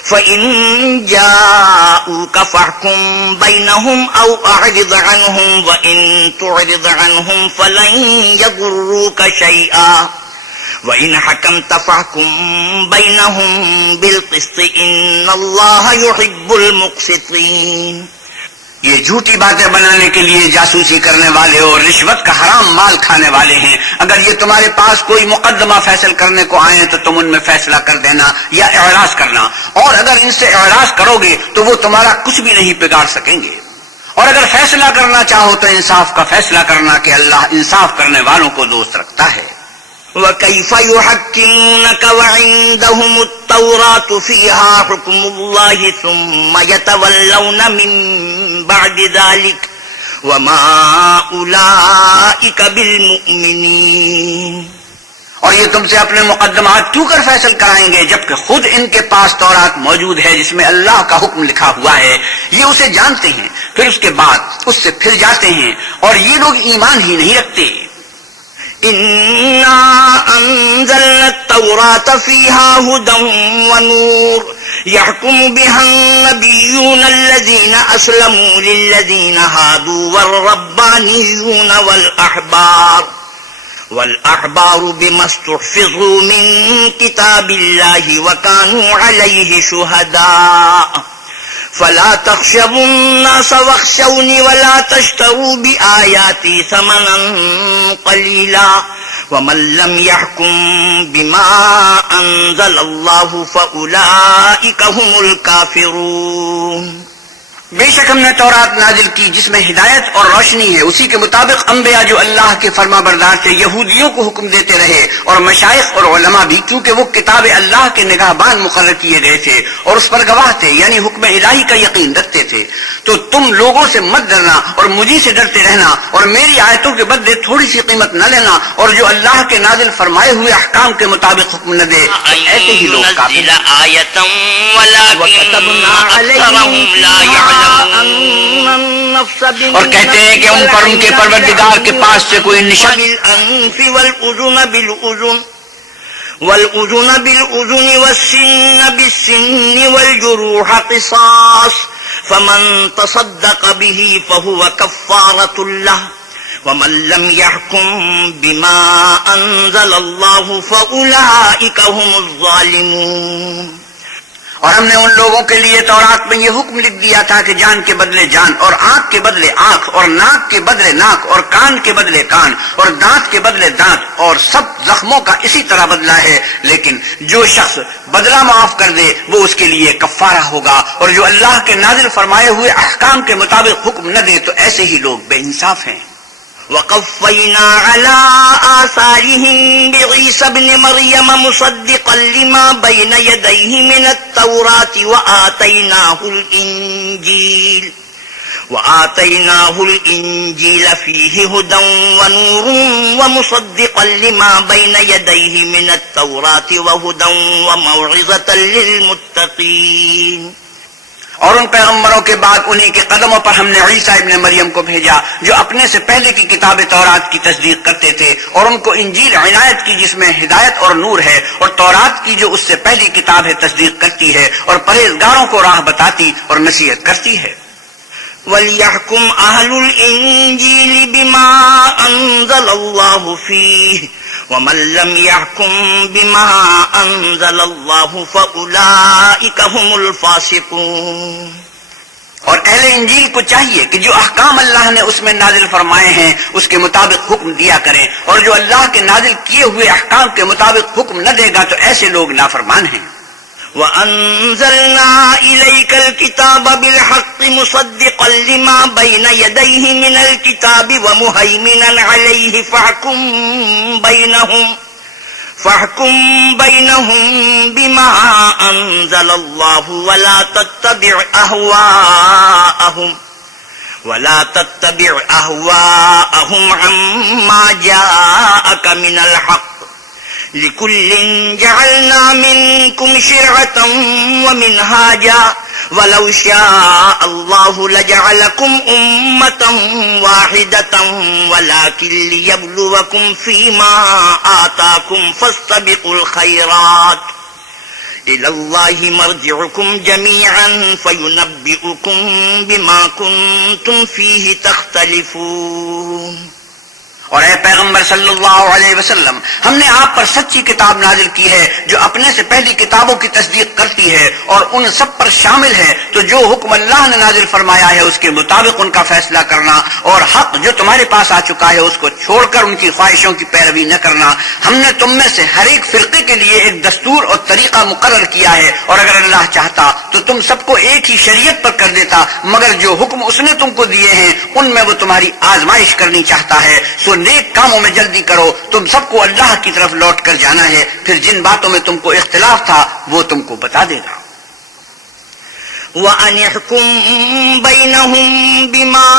فإن جاءوك فاحكم بينهم أو أعرض عنهم وإن تعرض عنهم فلن يضروك شيئا وإن حكمت فاحكم بينهم بالقسط إن الله يحب المقسطين. یہ جھوٹی باتیں بنانے کے لیے جاسوسی کرنے والے اور رشوت کا حرام مال کھانے والے ہیں. اگر یہ تمہارے پاس کوئی مقدمہ فیصل کرنے کو آئے تو تم ان میں فیصلہ کر دینا یا اعراض کرنا اور اگر ان سے اعراض کرو گے تو وہ تمہارا کچھ بھی نہیں بگاڑ سکیں گے اور اگر فیصلہ کرنا چاہو تو انصاف کا فیصلہ کرنا کہ اللہ انصاف کرنے والوں کو دوست رکھتا ہے. وَكَيْفَ يُحَكِّمُونَكَ وَعِندَهُمُ التَّوْرَاةُ فِيهَا حُكْمُ اللَّهِ ثُمَّ يَتَوَلَّوْنَ مِن بَعْدِ ذَلِكَ وَمَا أُولَئِكَ بِالْمُؤْمِنِينَ. اور یہ تم سے اپنے مقدمات کیوں کر فیصل کرائیں گے جبکہ خود ان کے پاس تورات موجود ہے جس میں اللہ کا حکم لکھا ہوا ہے. یہ اسے جانتے ہیں پھر اس کے بعد اس سے پھر جاتے ہیں اور یہ لوگ ایمان ہی نہیں رکھتے. إِنَّا أَنزَلْنَا التَّوْرَاةَ فِيهَا هُدًى وَنُورٌ يَحْكُمُ بِهَا النَّبِيُّونَ الَّذِينَ أَسْلَمُوا لِلَّذِينَ هَادُوا وَالرَّبَّانِيُّونَ وَالْأَحْبَارُ والأحبار بما استحفظوا من كتاب الله وكانوا عليه شهداء فلا تخشوا الناس واخشوني ولا تشتروا بآياتي ثمنا قليلا ومن لم يحكم بما أنزل الله فأولئك هم الكافرون. بے شک ہم نے تورات نازل کی جس میں ہدایت اور روشنی ہے، اسی کے مطابق انبیاء جو اللہ کے فرما بردار تھے یہودیوں کو حکم دیتے رہے اور مشائخ اور علماء بھی، کیونکہ وہ کتاب اللہ کے نگہبان مقرر کیے گئے تھے اور اس پر گواہ تھے، یعنی حکم الہی کا یقین رکھتے تھے. تو تم لوگوں سے مت ڈرنا اور مجھے سے ڈرتے رہنا اور میری آیتوں کے بدلے تھوڑی سی قیمت نہ لینا، اور جو اللہ کے نازل فرمائے ہوئے احکام کے مطابق حکم نہ دے ایسے ہی لوگ کافر اور کہتے ہیں کہ ان پر ان کے پروردگار کے پاس سے کوئی نشان والأذن بالأذن والسن بالسن والجروح قصاص فمن تصدق به فهو كفارة له ومن لم يحكم بما أنزل الله فأولئك هم الظالمون. اور ہم نے ان لوگوں کے لیے تورات میں یہ حکم لکھ دیا تھا کہ جان کے بدلے جان اور آنکھ کے بدلے آنکھ اور ناک کے بدلے ناک اور کان کے بدلے کان اور دانت کے بدلے دانت اور سب زخموں کا اسی طرح بدلہ ہے، لیکن جو شخص بدلہ معاف کر دے وہ اس کے لیے کفارہ ہوگا، اور جو اللہ کے نازل فرمائے ہوئے احکام کے مطابق حکم نہ دے تو ایسے ہی لوگ بے انصاف ہیں. وقفينا على آثارهم بعيسى ابن مريم مصدقا لما بين يديه من التوراة وآتيناه الإنجيل فيه هدى ونور ومصدقا لما بين يديه من التوراة وهدى وموعظة للمتقين. اور ان پیغمبروں کے بعد انہی کے قدموں پر ہم نے عیسیٰ ابن مریم کو بھیجا جو اپنے سے پہلے کی کتاب تورات کی تصدیق کرتے تھے، اور ان کو انجیل عنایت کی جس میں ہدایت اور نور ہے، اور تورات کی جو اس سے پہلی کتاب ہے تصدیق کرتی ہے اور پرہیزگاروں کو راہ بتاتی اور نصیحت کرتی ہے. وَلْيَحْكُمْ أَهْلُ الْإِنجِيلِ بِمَا أَنزَلَ اللَّهُ فِيهِ وَمَن لَّمْ يَحْكُم بِمَا أَنزَلَ اللَّهُ فَأُولَٰئِكَ هُمُ الْفَاسِقُونَ. اور اہل انجیل کو چاہیے کہ جو احکام اللہ نے اس میں نازل فرمائے ہیں اس کے مطابق حکم دیا کریں، اور جو اللہ کے نازل کیے ہوئے احکام کے مطابق حکم نہ دے گا تو ایسے لوگ نافرمان ہیں. وَأَنزَلْنَا إِلَيْكَ الْكِتَابَ بِالْحَقِّ مُصَدِّقًا لِمَا بَيْنَ يَدَيْهِ مِنَ الْكِتَابِ وَمُهَيْمِنًا عَلَيْهِ فَاحْكُم بَيْنَهُم بِمَا أَنزَلَ اللَّهُ وَلَا تَتَّبِعْ أَهْوَاءَهُمْ عَمَّا جَاءَكَ مِنَ الْحَقِّ لِكُلٍّ جَعَلْنَا مِنكُمْ شِرْعَةً وَمِنْهَاجًا وَلَوْ شَاءَ اللَّهُ لَجَعَلَكُمْ أُمَّةً وَاحِدَةً وَلَكِنْ لِيَبْلُوَكُمْ فِيمَا آتَاكُمْ فَاسْتَبِقُوا الْخَيْرَاتِ إِلَى اللَّهِ مَرْجِعُكُمْ جَمِيعًا فَيُنَبِّئُكُم بِمَا كُنتُمْ فِيهِ تَخْتَلِفُونَ. اور اے پیغمبر صلی اللہ علیہ وسلم، ہم نے آپ پر سچی کتاب نازل کی ہے جو اپنے سے پہلی کتابوں کی تصدیق کرتی ہے اور ان سب پر شامل ہے، تو جو حکم اللہ نے نازل فرمایا ہے اس کے مطابق ان کا فیصلہ کرنا، اور حق جو تمہارے پاس آ چکا ہے اس کو چھوڑ کر ان کی خواہشوں کی پیروی نہ کرنا. ہم نے تم میں سے ہر ایک فرقے کے لیے ایک دستور اور طریقہ مقرر کیا ہے، اور اگر اللہ چاہتا تو تم سب کو ایک ہی شریعت پر کر دیتا، مگر جو حکم اس نے تم کو دیے ہیں ان میں وہ تمہاری آزمائش کرنی چاہتا ہے. سو نیک کاموں میں جلدی کرو، تم سب کو اللہ کی طرف لوٹ کر جانا ہے، پھر جن باتوں میں تم کو اختلاف تھا وہ تم کو بتا دے گا. وَأَنِ احْكُم بَيْنَهُم بِمَا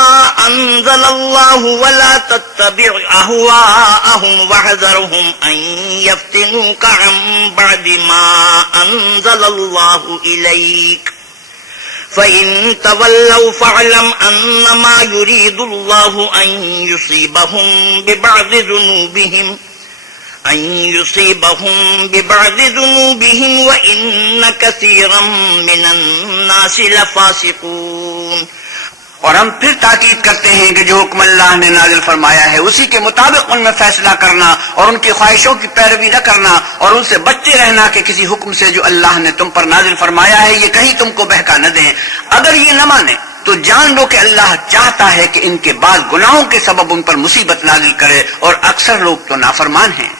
أَنزَلَ اللَّهُ وَلَا تَتَّبِعْ أَهْوَاءَهُمْ وَاحْذَرْهُمْ أَن يَفْتِنُوكَ عَن بَعْدِ مَا أَنزَلَ اللَّهُ إِلَيْكَ فَإِن تَوَلَّوْا فَاعْلَمْ أَنَّمَا يُرِيدُ اللَّهُ أَن يُصِيبَهُم بِبَعْضِ ذُنُوبِهِمْ وَإِنَّ كَثِيرًا مِّنَ النَّاسِ لَفَاسِقُونَ. اور ہم پھر تاکید کرتے ہیں کہ جو حکم اللہ نے نازل فرمایا ہے اسی کے مطابق ان میں فیصلہ کرنا اور ان کی خواہشوں کی پیروی نہ کرنا اور ان سے بچتے رہنا کہ کسی حکم سے جو اللہ نے تم پر نازل فرمایا ہے یہ کہیں تم کو بہکا نہ دیں. اگر یہ نہ مانے تو جان لو کہ اللہ چاہتا ہے کہ ان کے بعد گناہوں کے سبب ان پر مصیبت نازل کرے اور اکثر لوگ تو نافرمان ہیں.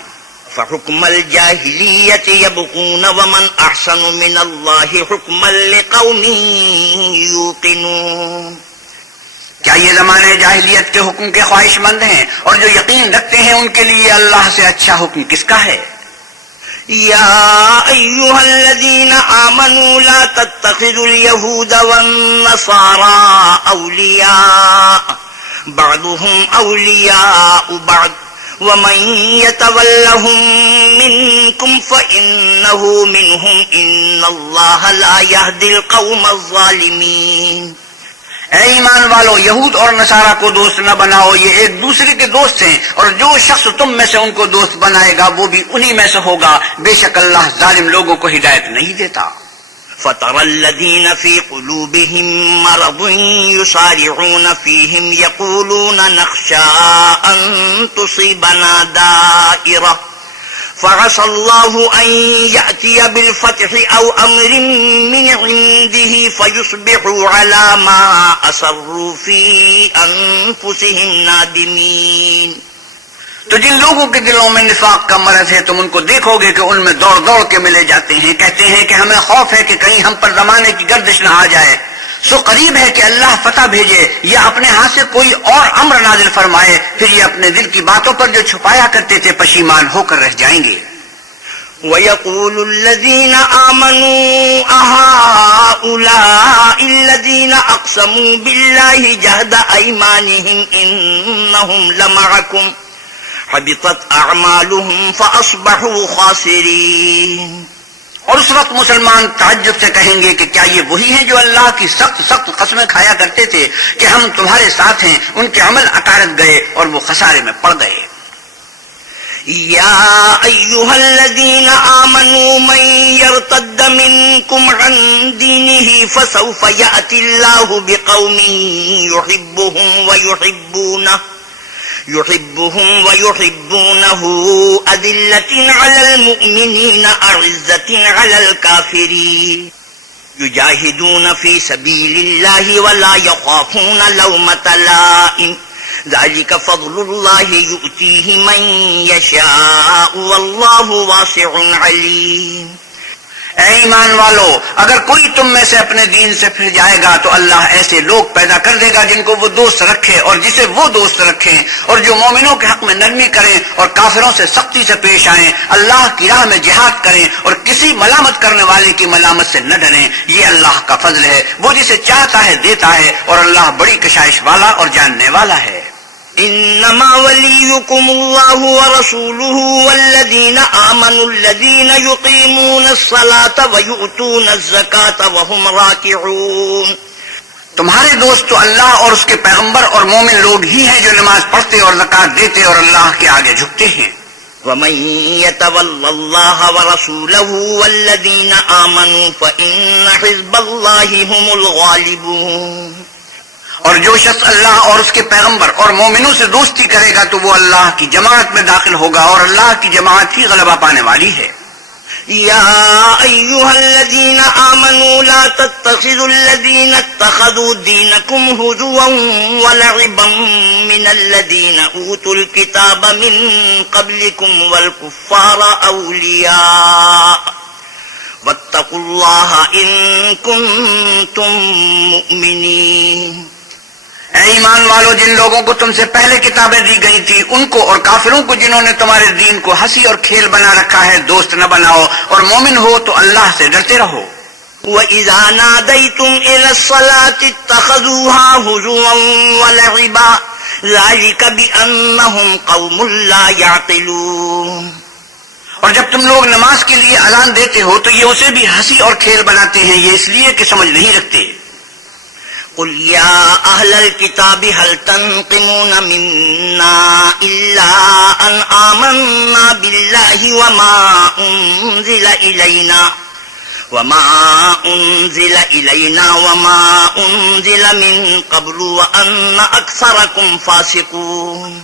فحكم الجاهلية يبغون ومن أحسن من الله حكما لقوم يوقنون. کیا یہ زمانے جاہلیت کے حکم کے خواہش مند ہیں اور جو یقین رکھتے ہیں ان کے لیے اللہ سے اچھا حکم کس کا ہے؟ يا أيها الذين آمنوا لا تتخذوا اليهود والنصارى أولياء بعضهم أولياء بعض ومن يتولهم منكم فإنه منهم إن الله لا يهدي القوم الظالمين. اے ایمان والو، یہود اور نصارہ کو دوست نہ بناؤ، یہ ایک دوسرے کے دوست ہیں، اور جو شخص تم میں سے ان کو دوست بنائے گا وہ بھی انہی میں سے ہوگا، بے شک اللہ ظالم لوگوں کو ہدایت نہیں دیتا. فَتَرَى الَّذِينَ فِي قُلُوبِهِم مَّرَضٌ يُسَارِعُونَ فِيهِمْ يَقُولُونَ نَخْشَىٰ أَن تُصِيبَنَا دَائِرَةٌ فَعَسَى اللَّهُ أَن يَأْتِيَ بِالْفَتْحِ أَوْ أَمْرٍ مِّنْ عِندِهِ فَيُصْبِحُوا عَلَىٰ مَا أَسَرُّوا فِي أَنفُسِهِمْ نَادِمِينَ. تو جن لوگوں کے دلوں میں نفاق کا مرض ہے تم ان کو دیکھو گے کہ ان میں دوڑ دوڑ کے ملے جاتے ہیں، کہتے ہیں کہ ہمیں خوف ہے کہ کہیں ہم پر زمانے کی گردش نہ آ جائے. سو قریب ہے کہ اللہ فتح بھیجے یا اپنے ہاتھ سے کوئی اور امر نازل فرمائے، پھر یہ اپنے دل کی باتوں پر جو چھپایا کرتے تھے پشیمان ہو کر رہ جائیں گے. وَيَقُولُ الَّذِينَ آمَنُوا أَهَٰؤُلَاءِ الَّذِينَ أَقْسَمُوا بِاللَّهِ جَهْدَ أَيْمَانِهِمْ إِنَّهُمْ لَمَعَكُمْ حَبِطَتْ أَعْمَالُهُمْ فَأَصْبَحُوا خَاسِرِينَ. اور اس وقت مسلمان تعجب سے کہیں گے کہ کیا یہ وہی ہیں جو اللہ کی سخت سخت قسمیں کھایا کرتے تھے کہ ہم تمہارے ساتھ ہیں؟ ان کے عمل اکارت گئے اور وہ خسارے میں پڑ گئے. يا أيها الذين آمنوا من يرتد منكم عن دينه فسوف يأتي الله بقوم يحبهم ويحبونه أذلة على المؤمنين أعزة على الكافرين يجاهدون في سبيل الله ولا يخافون لومة لائم ذلك فضل الله يؤتيه من يشاء والله واسع عليم. اے ایمان والو، اگر کوئی تم میں سے اپنے دین سے پھر جائے گا تو اللہ ایسے لوگ پیدا کر دے گا جن کو وہ دوست رکھے اور جسے وہ دوست رکھیں، اور جو مومنوں کے حق میں نرمی کریں اور کافروں سے سختی سے پیش آئیں، اللہ کی راہ میں جہاد کریں اور کسی ملامت کرنے والے کی ملامت سے نہ ڈریں. یہ اللہ کا فضل ہے، وہ جسے چاہتا ہے دیتا ہے، اور اللہ بڑی کشائش والا اور جاننے والا ہے. انما وليكم الله ورسوله والذين آمنوا الذين يقيمون الصلاة ويؤتون الزكاة وهم راكعون. تمہارے دوست تو اللہ اور اس کے پیغمبر اور مومن لوگ ہی ہیں جو نماز پڑھتے اور زکات دیتے اور اللہ کے آگے جھکتے ہیں. ومن يتول الله ورسوله والذين آمنوا فإن حزب الله هم الغالبون. اور جو شخص اللہ اور اس کے پیغمبر اور مومنوں سے دوستی کرے گا تو وہ اللہ کی جماعت میں داخل ہوگا اور اللہ کی جماعت ہی غلبہ پانے والی ہے. يا أيها الذين آمنوا لا تتخذوا الذين اتخذوا دينكم هزوا ولعبا من الذين أوتوا الكتاب من قبلكم والكفار أولياء واتقوا الله إن كنتم مؤمنين. اے ایمان والو، جن لوگوں کو تم سے پہلے کتابیں دی گئی تھی ان کو اور کافروں کو جنہوں نے تمہارے دین کو ہنسی اور کھیل بنا رکھا ہے دوست نہ بناؤ، اور مومن ہو تو اللہ سے ڈرتے رہو. وَإِذَا نَادَيْتُمْ إِلَى الصَّلَاةِ اتَّخَذُوهَا هُزُوًا وَلَعِبًا ذَلِكَ بِأَنَّهُمْ قَوْمٌ لَّا يَعْقِلُونَ. اور جب تم لوگ نماز کے لیے اذان دیتے ہو تو یہ اسے بھی ہنسی اور کھیل بناتے ہیں، یہ اس لیے کہ سمجھ نہیں رکھتے. قل يا أهل الكتاب هل تنقمون منا إلا أن آمنا بالله وما أنزل إلينا وما انزل الینا وما انزل من قبل وان اکثرکم فاسقون.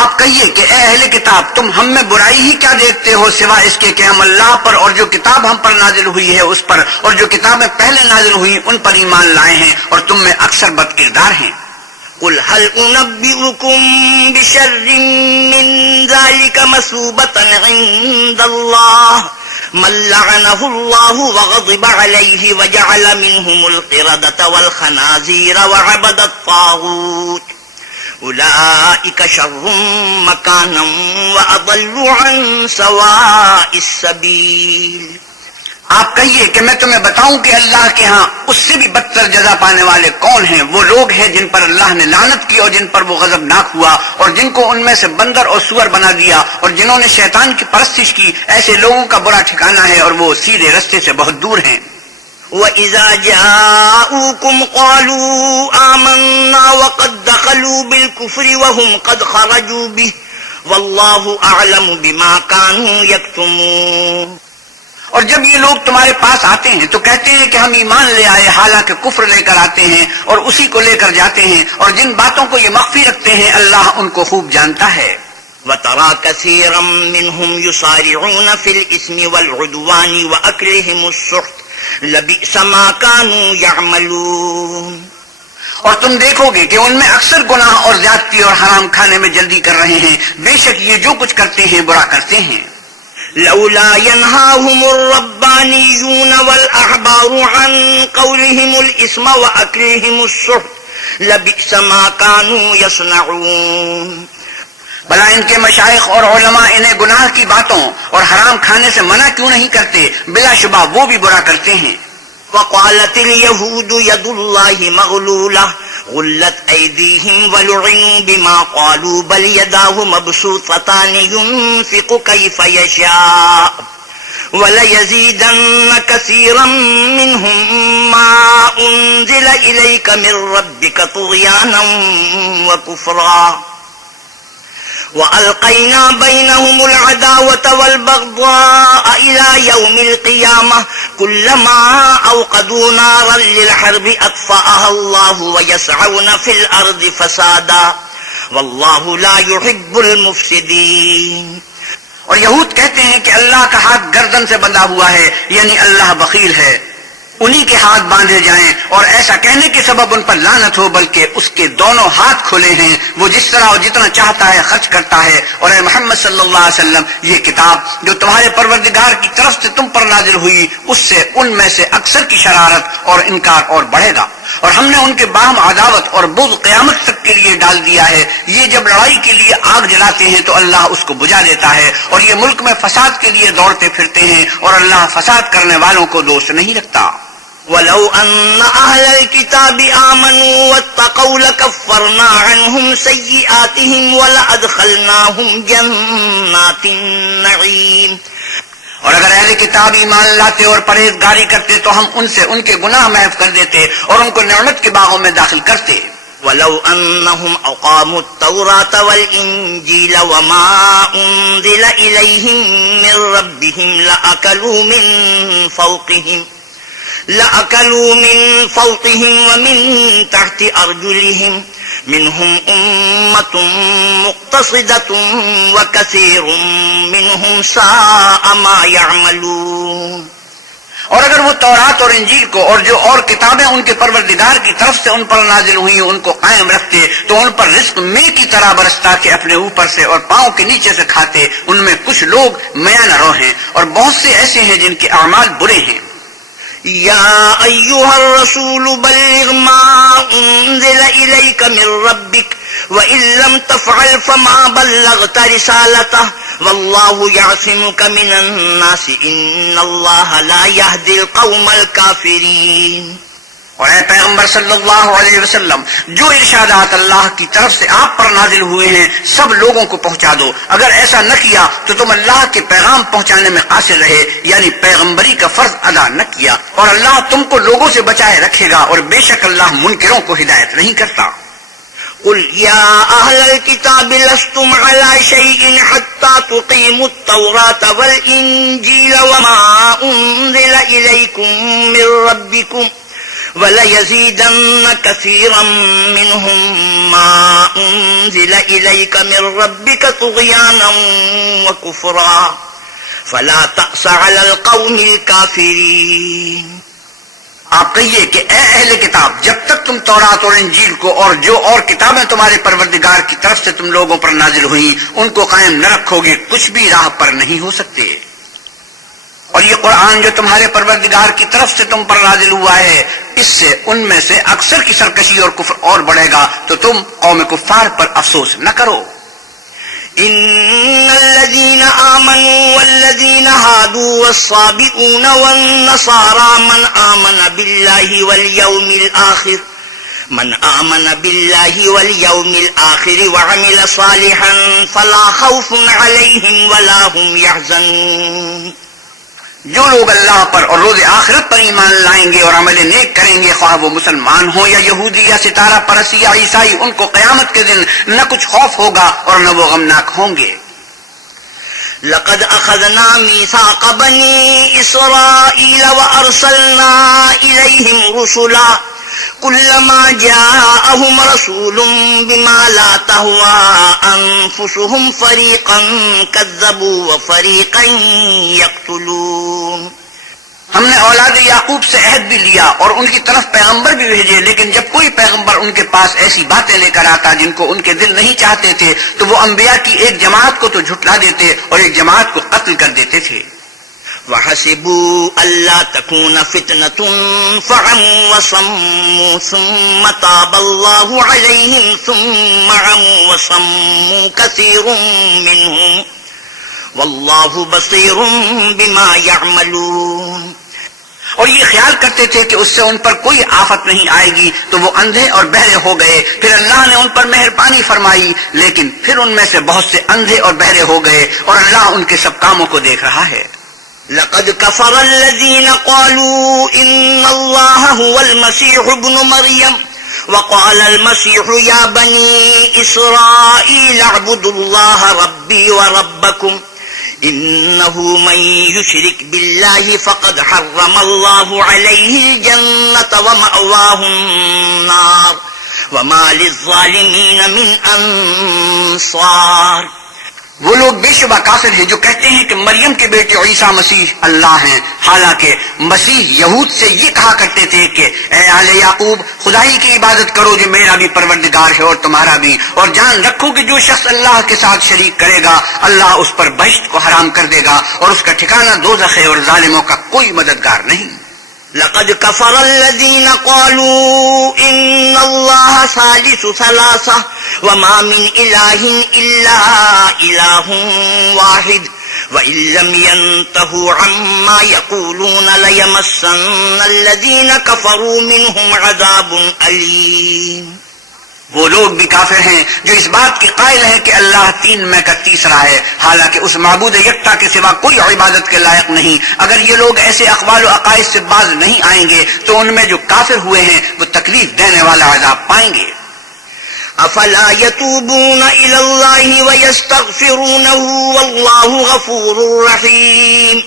آپ کہیے کہ اے اہل کتاب، تم ہم میں برائی ہی کیا دیکھتے ہو سوا اس کے کہ ہم اللہ پر اور جو کتاب ہم پر نازل ہوئی ہے اس پر اور جو کتابیں پہلے نازل ہوئی ان پر ایمان لائے ہیں، اور تم میں اکثر بد کردار ہیں. قل هل انبئكم بشر من ذلك مثوبة عند الله من لعنه الله وغضب عليه وجعل منهم القردة والخنازير وعبد الطاغوت أولئك شر مكانا وأضل عن سواء السبيل. آپ کہیے کہ میں تمہیں بتاؤں کہ اللہ کے ہاں اس سے بھی بدتر جزا پانے والے کون ہیں؟ وہ لوگ ہیں جن پر اللہ نے لعنت کی اور جن پر وہ غضبناک ہوا، اور جن کو ان میں سے بندر اور سور بنا دیا، اور جنہوں نے شیطان کی پرستش کی. ایسے لوگوں کا برا ٹھکانہ ہے اور وہ سیدھے رستے سے بہت دور ہیں. وَإِذَا جَاءُوكُمْ قَالُوا آمَنَّا وَقَدْ دَخَلُوا بِالْكُفْرِ وَهُمْ قَدْ خَرَجُوا بِهِ وَاللَّهُ أَعْلَمُ بِمَا كَانُوا يَكْتُمُونَ. اور جب یہ لوگ تمہارے پاس آتے ہیں تو کہتے ہیں کہ ہم ایمان لے آئے، حالانکہ کفر لے کر آتے ہیں اور اسی کو لے کر جاتے ہیں، اور جن باتوں کو یہ مخفی رکھتے ہیں اللہ ان کو خوب جانتا ہے. وَتَرَى كَثِيرًا مِّنْهُمْ يُسَارِعُونَ فِي الْإِثْمِ وَالْعُدْوَانِ وَأَكْلِهِمُ السُّحْتَ لَبِئْسَ مَا كَانُوا يَعْمَلُونَ. اور تم دیکھو گے کہ ان میں اکثر گناہ اور زیادتی اور حرام کھانے میں جلدی کر رہے ہیں، بے شک یہ جو کچھ کرتے ہیں برا کرتے ہیں. لولا ينهاهم الربانيون والأحبار عن قولهم الإثم وأكلهم السحت لبئس ما كانوا يصنعون. بھلا ان کے مشائخ اور علماء انہیں گناہ کی باتوں اور حرام کھانے سے منع کیوں نہیں کرتے؟ بلا شبہ وہ بھی برا کرتے ہیں. وقالت اليهود يد الله مغلولة غلت أيديهم ولعنوا بما قالوا بل يداه مبسوطتان ينفق كيف يشاء وليزيدن كثيرا منهم ما أنزل إليك من ربك طغيانا وكفرا وألقينا بينهم العداوة والبغضاء إلى يوم القيامة كلما أوقدوا نارا للحرب أطفأها الله ويسعون في الأرض فسادا والله لا يحب المفسدين. اور یہود کہتے ہیں کہ اللہ کا ہاتھ گردن سے بندھا ہوا ہے، یعنی اللہ بخیل ہے، انہی کے ہاتھ باندھے جائیں، اور ایسا کہنے کے سبب ان پر لعنت ہو، بلکہ اس کے دونوں ہاتھ کھلے ہیں، وہ جس طرح اور جتنا چاہتا ہے خرچ کرتا ہے. اور اے محمد صلی اللہ علیہ وسلم، یہ کتاب جو تمہارے پروردگار کی طرف سے تم پر نازل ہوئی، اس سے ان میں سے اکثر کی شرارت اور انکار اور بڑھے گا، اور ہم نے ان کے باہم عداوت اور بغض قیامت تک کے لیے ڈال دیا ہے. یہ جب لڑائی کے لیے آگ جلاتے ہیں تو اللہ اس کو بجھا دیتا ہے، اور یہ ملک میں فساد کے لیے دوڑتے پھرتے ہیں، اور اللہ فساد کرنے والوں کو دوست نہیں رکھتا. ولو أن أهل الكتاب آمنوا واتقوا لكفرنا عنهم سيئاتهم ولأدخلناهم جنات النعيم. اور اگر اہل کتاب ایمان لاتے اور پرہیزگاری کرتے تو ہم ان سے ان کے گناہ محو کر دیتے اور ان کو نعمت کے باغوں میں داخل کرتے. ولو أنهم أقاموا التوراة والإنجيل وما أنزل إليهم من ربهم لأكلوا من فوقهم ومن تحت أرجلهم منهم أمة مقتصدة وكثير منهم ساء ما يعملون. اور اگر وہ تورات اور انجیل کو اور جو اور کتابیں ان کے پروردگار کی طرف سے ان پر نازل ہوئی ان کو قائم رکھتے تو ان پر رزق مے کی طرح برستا کہ اپنے اوپر سے اور پاؤں کے نیچے سے کھاتے. ان میں کچھ لوگ میانہ رو ہیں اور بہت سے ایسے ہیں جن کے اعمال برے ہیں. يا أيها الرسول بلغ ما أنزل إليك من ربك وإن لم تفعل فما بلغت رسالته والله يعصمك من الناس إن الله لا يهدي القوم الكافرين. اور اے پیغمبر صلی اللہ علیہ وسلم، جو ارشادات اللہ کی طرف سے آپ پر نازل ہوئے ہیں سب لوگوں کو پہنچا دو. اگر ایسا نہ کیا تو تم اللہ کے پیغام پہنچانے میں قاصر رہے، یعنی پیغمبری کا فرض ادا نہ کیا، اور اللہ تم کو لوگوں سے بچائے رکھے گا، اور بے شک اللہ منکروں کو ہدایت نہیں کرتا. قل يا أهل الكتاب لستم على شيء حتى تقيموا التوراة والإنجيل وما أنزل إليكم من ربكم وَلَيَزِيدَنَّ كَثِيرًا مِّنْهُم مَّا أُنزِلَ إِلَيْكَ مِن رَّبِّكَ طُغْيَانًا وَكُفْرًا فَلَا تَأْسَ عَلَى الْقَوْمِ الْكَافِرِينَ۔ آپ کہیے کہ اے اہل کتاب، جب تک تم تورات اور انجیل کو اور جو اور کتابیں تمہارے پروردگار کی طرف سے تم لوگوں پر نازل ہوئیں ان کو قائم نہ رکھو گے، کچھ بھی راہ پر نہیں ہو سکتے۔ اور یہ قرآن جو تمہارے پروردگار کی طرف سے تم پر نازل ہوا ہے، اس سے ان میں سے اکثر کی سرکشی اور کفر اور بڑھے گا، تو تم قوم کفار پر افسوس نہ کرو۔ ان الذين آمنوا والذين هادوا والصابئون والنصارى من آمن بالله واليوم الآخر وعمل صالحا فلا خوف عليهم ولا هم يحزنون۔ جو لوگ اللہ پر اور روز آخرت پر ایمان لائیں گے اور عمل نیک کریں گے، خواہ وہ مسلمان ہوں یا یہودی یا ستارہ پرست یا عیسائی، ان کو قیامت کے دن نہ کچھ خوف ہوگا اور نہ وہ غمناک ہوں گے۔ لقد أخذنا ميثاق بني إسرائيل وأرسلنا إليهم رسلا كلما جاءهم رسول بما لا تهوى أنفسهم فريقا كذبوا وفريقا يقتلون۔ ہم نے اولاد یعقوب سے عہد بھی لیا اور ان کی طرف پیغمبر بھی بھیجے، لیکن جب کوئی پیغمبر ان کے پاس ایسی باتیں لے کر آتا جن کو ان کے دل نہیں چاہتے تھے تو وہ انبیاء کی ایک جماعت کو تو جھٹلا دیتے اور ایک جماعت کو قتل کر دیتے تھے۔ وَحَسِبُوا أَلَّا تَكُونَ فِتْنَةٌ فَعَمُوا وَصَمُّوا ثُمَّ تَابَ اللَّهُ عَلَيْهِمْ ثُمَّ عَمُوا وَصَمُّوا كَثِيرٌ مِّنْهُمْ وَاللَّهُ بَصِيرٌ بِمَا يَعْمَلُونَ۔ اور یہ خیال کرتے تھے کہ اس سے ان پر کوئی آفت نہیں آئے گی، تو وہ اندھے اور بہرے ہو گئے، پھر اللہ نے ان پر مہربانی فرمائی، لیکن پھر ان میں سے بہت سے اندھے اور بہرے ہو گئے اور اللہ ان کے سب کاموں کو دیکھ رہا ہے۔ لقد كفر الذين قالوا إن الله هو المسيح ابن مريم وقال المسيح يا بني إسرائيل اعبدوا الله ربي وربكم إنه من يشرك بالله فقد حرم الله عليه الجنة ومأواه النار وما للظالمين من أنصار۔ وہ لوگ بے شبہ کافر ہیں جو کہتے ہیں کہ مریم کے بیٹے عیسیٰ مسیح اللہ ہیں، حالانکہ مسیح یہود سے یہ کہا کرتے تھے کہ اے آل یعقوب، خدائی کی عبادت کرو جو میرا بھی پروردگار ہے اور تمہارا بھی، اور جان رکھو کہ جو شخص اللہ کے ساتھ شریک کرے گا اللہ اس پر بہشت کو حرام کر دے گا اور اس کا ٹھکانہ دوزخ ہے اور ظالموں کا کوئی مددگار نہیں۔ لقد كفر الذين قالوا إن الله ثالث ثلاثة وما من إله إلا إله واحد وإن لم ينتهوا عما يقولون ليمسن الذين كفروا منهم عذاب أليم۔ وہ لوگ بھی کافر ہیں جو اس بات کے قائل ہیں کہ اللہ تین میں کا تیسرا ہے، حالانکہ اس معبود یکتا کے سوا کوئی عبادت کے لائق نہیں۔ اگر یہ لوگ ایسے اقوال و عقائد سے باز نہیں آئیں گے تو ان میں جو کافر ہوئے ہیں وہ تکلیف دینے والا عذاب پائیں گے۔ افلا يتوبون الى الله ويستغفرونه والله غفور رحيم۔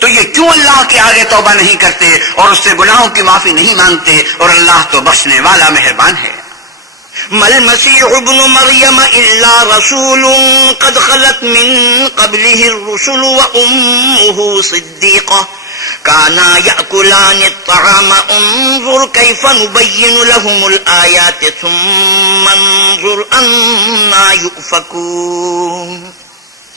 تو یہ کیوں اللہ کے آگے توبہ نہیں کرتے اور اس سے گناہوں کی معافی نہیں مانگتے، اور اللہ تو بخشنے والا مہربان ہے۔ ما المسيح ابن مريم إلا رسول قد خلت من قبله الرسل وأمه صديقة كانا يأكلان الطعام انظر كيف نبين لهم الآيات ثم انظر أنا يؤفكون۔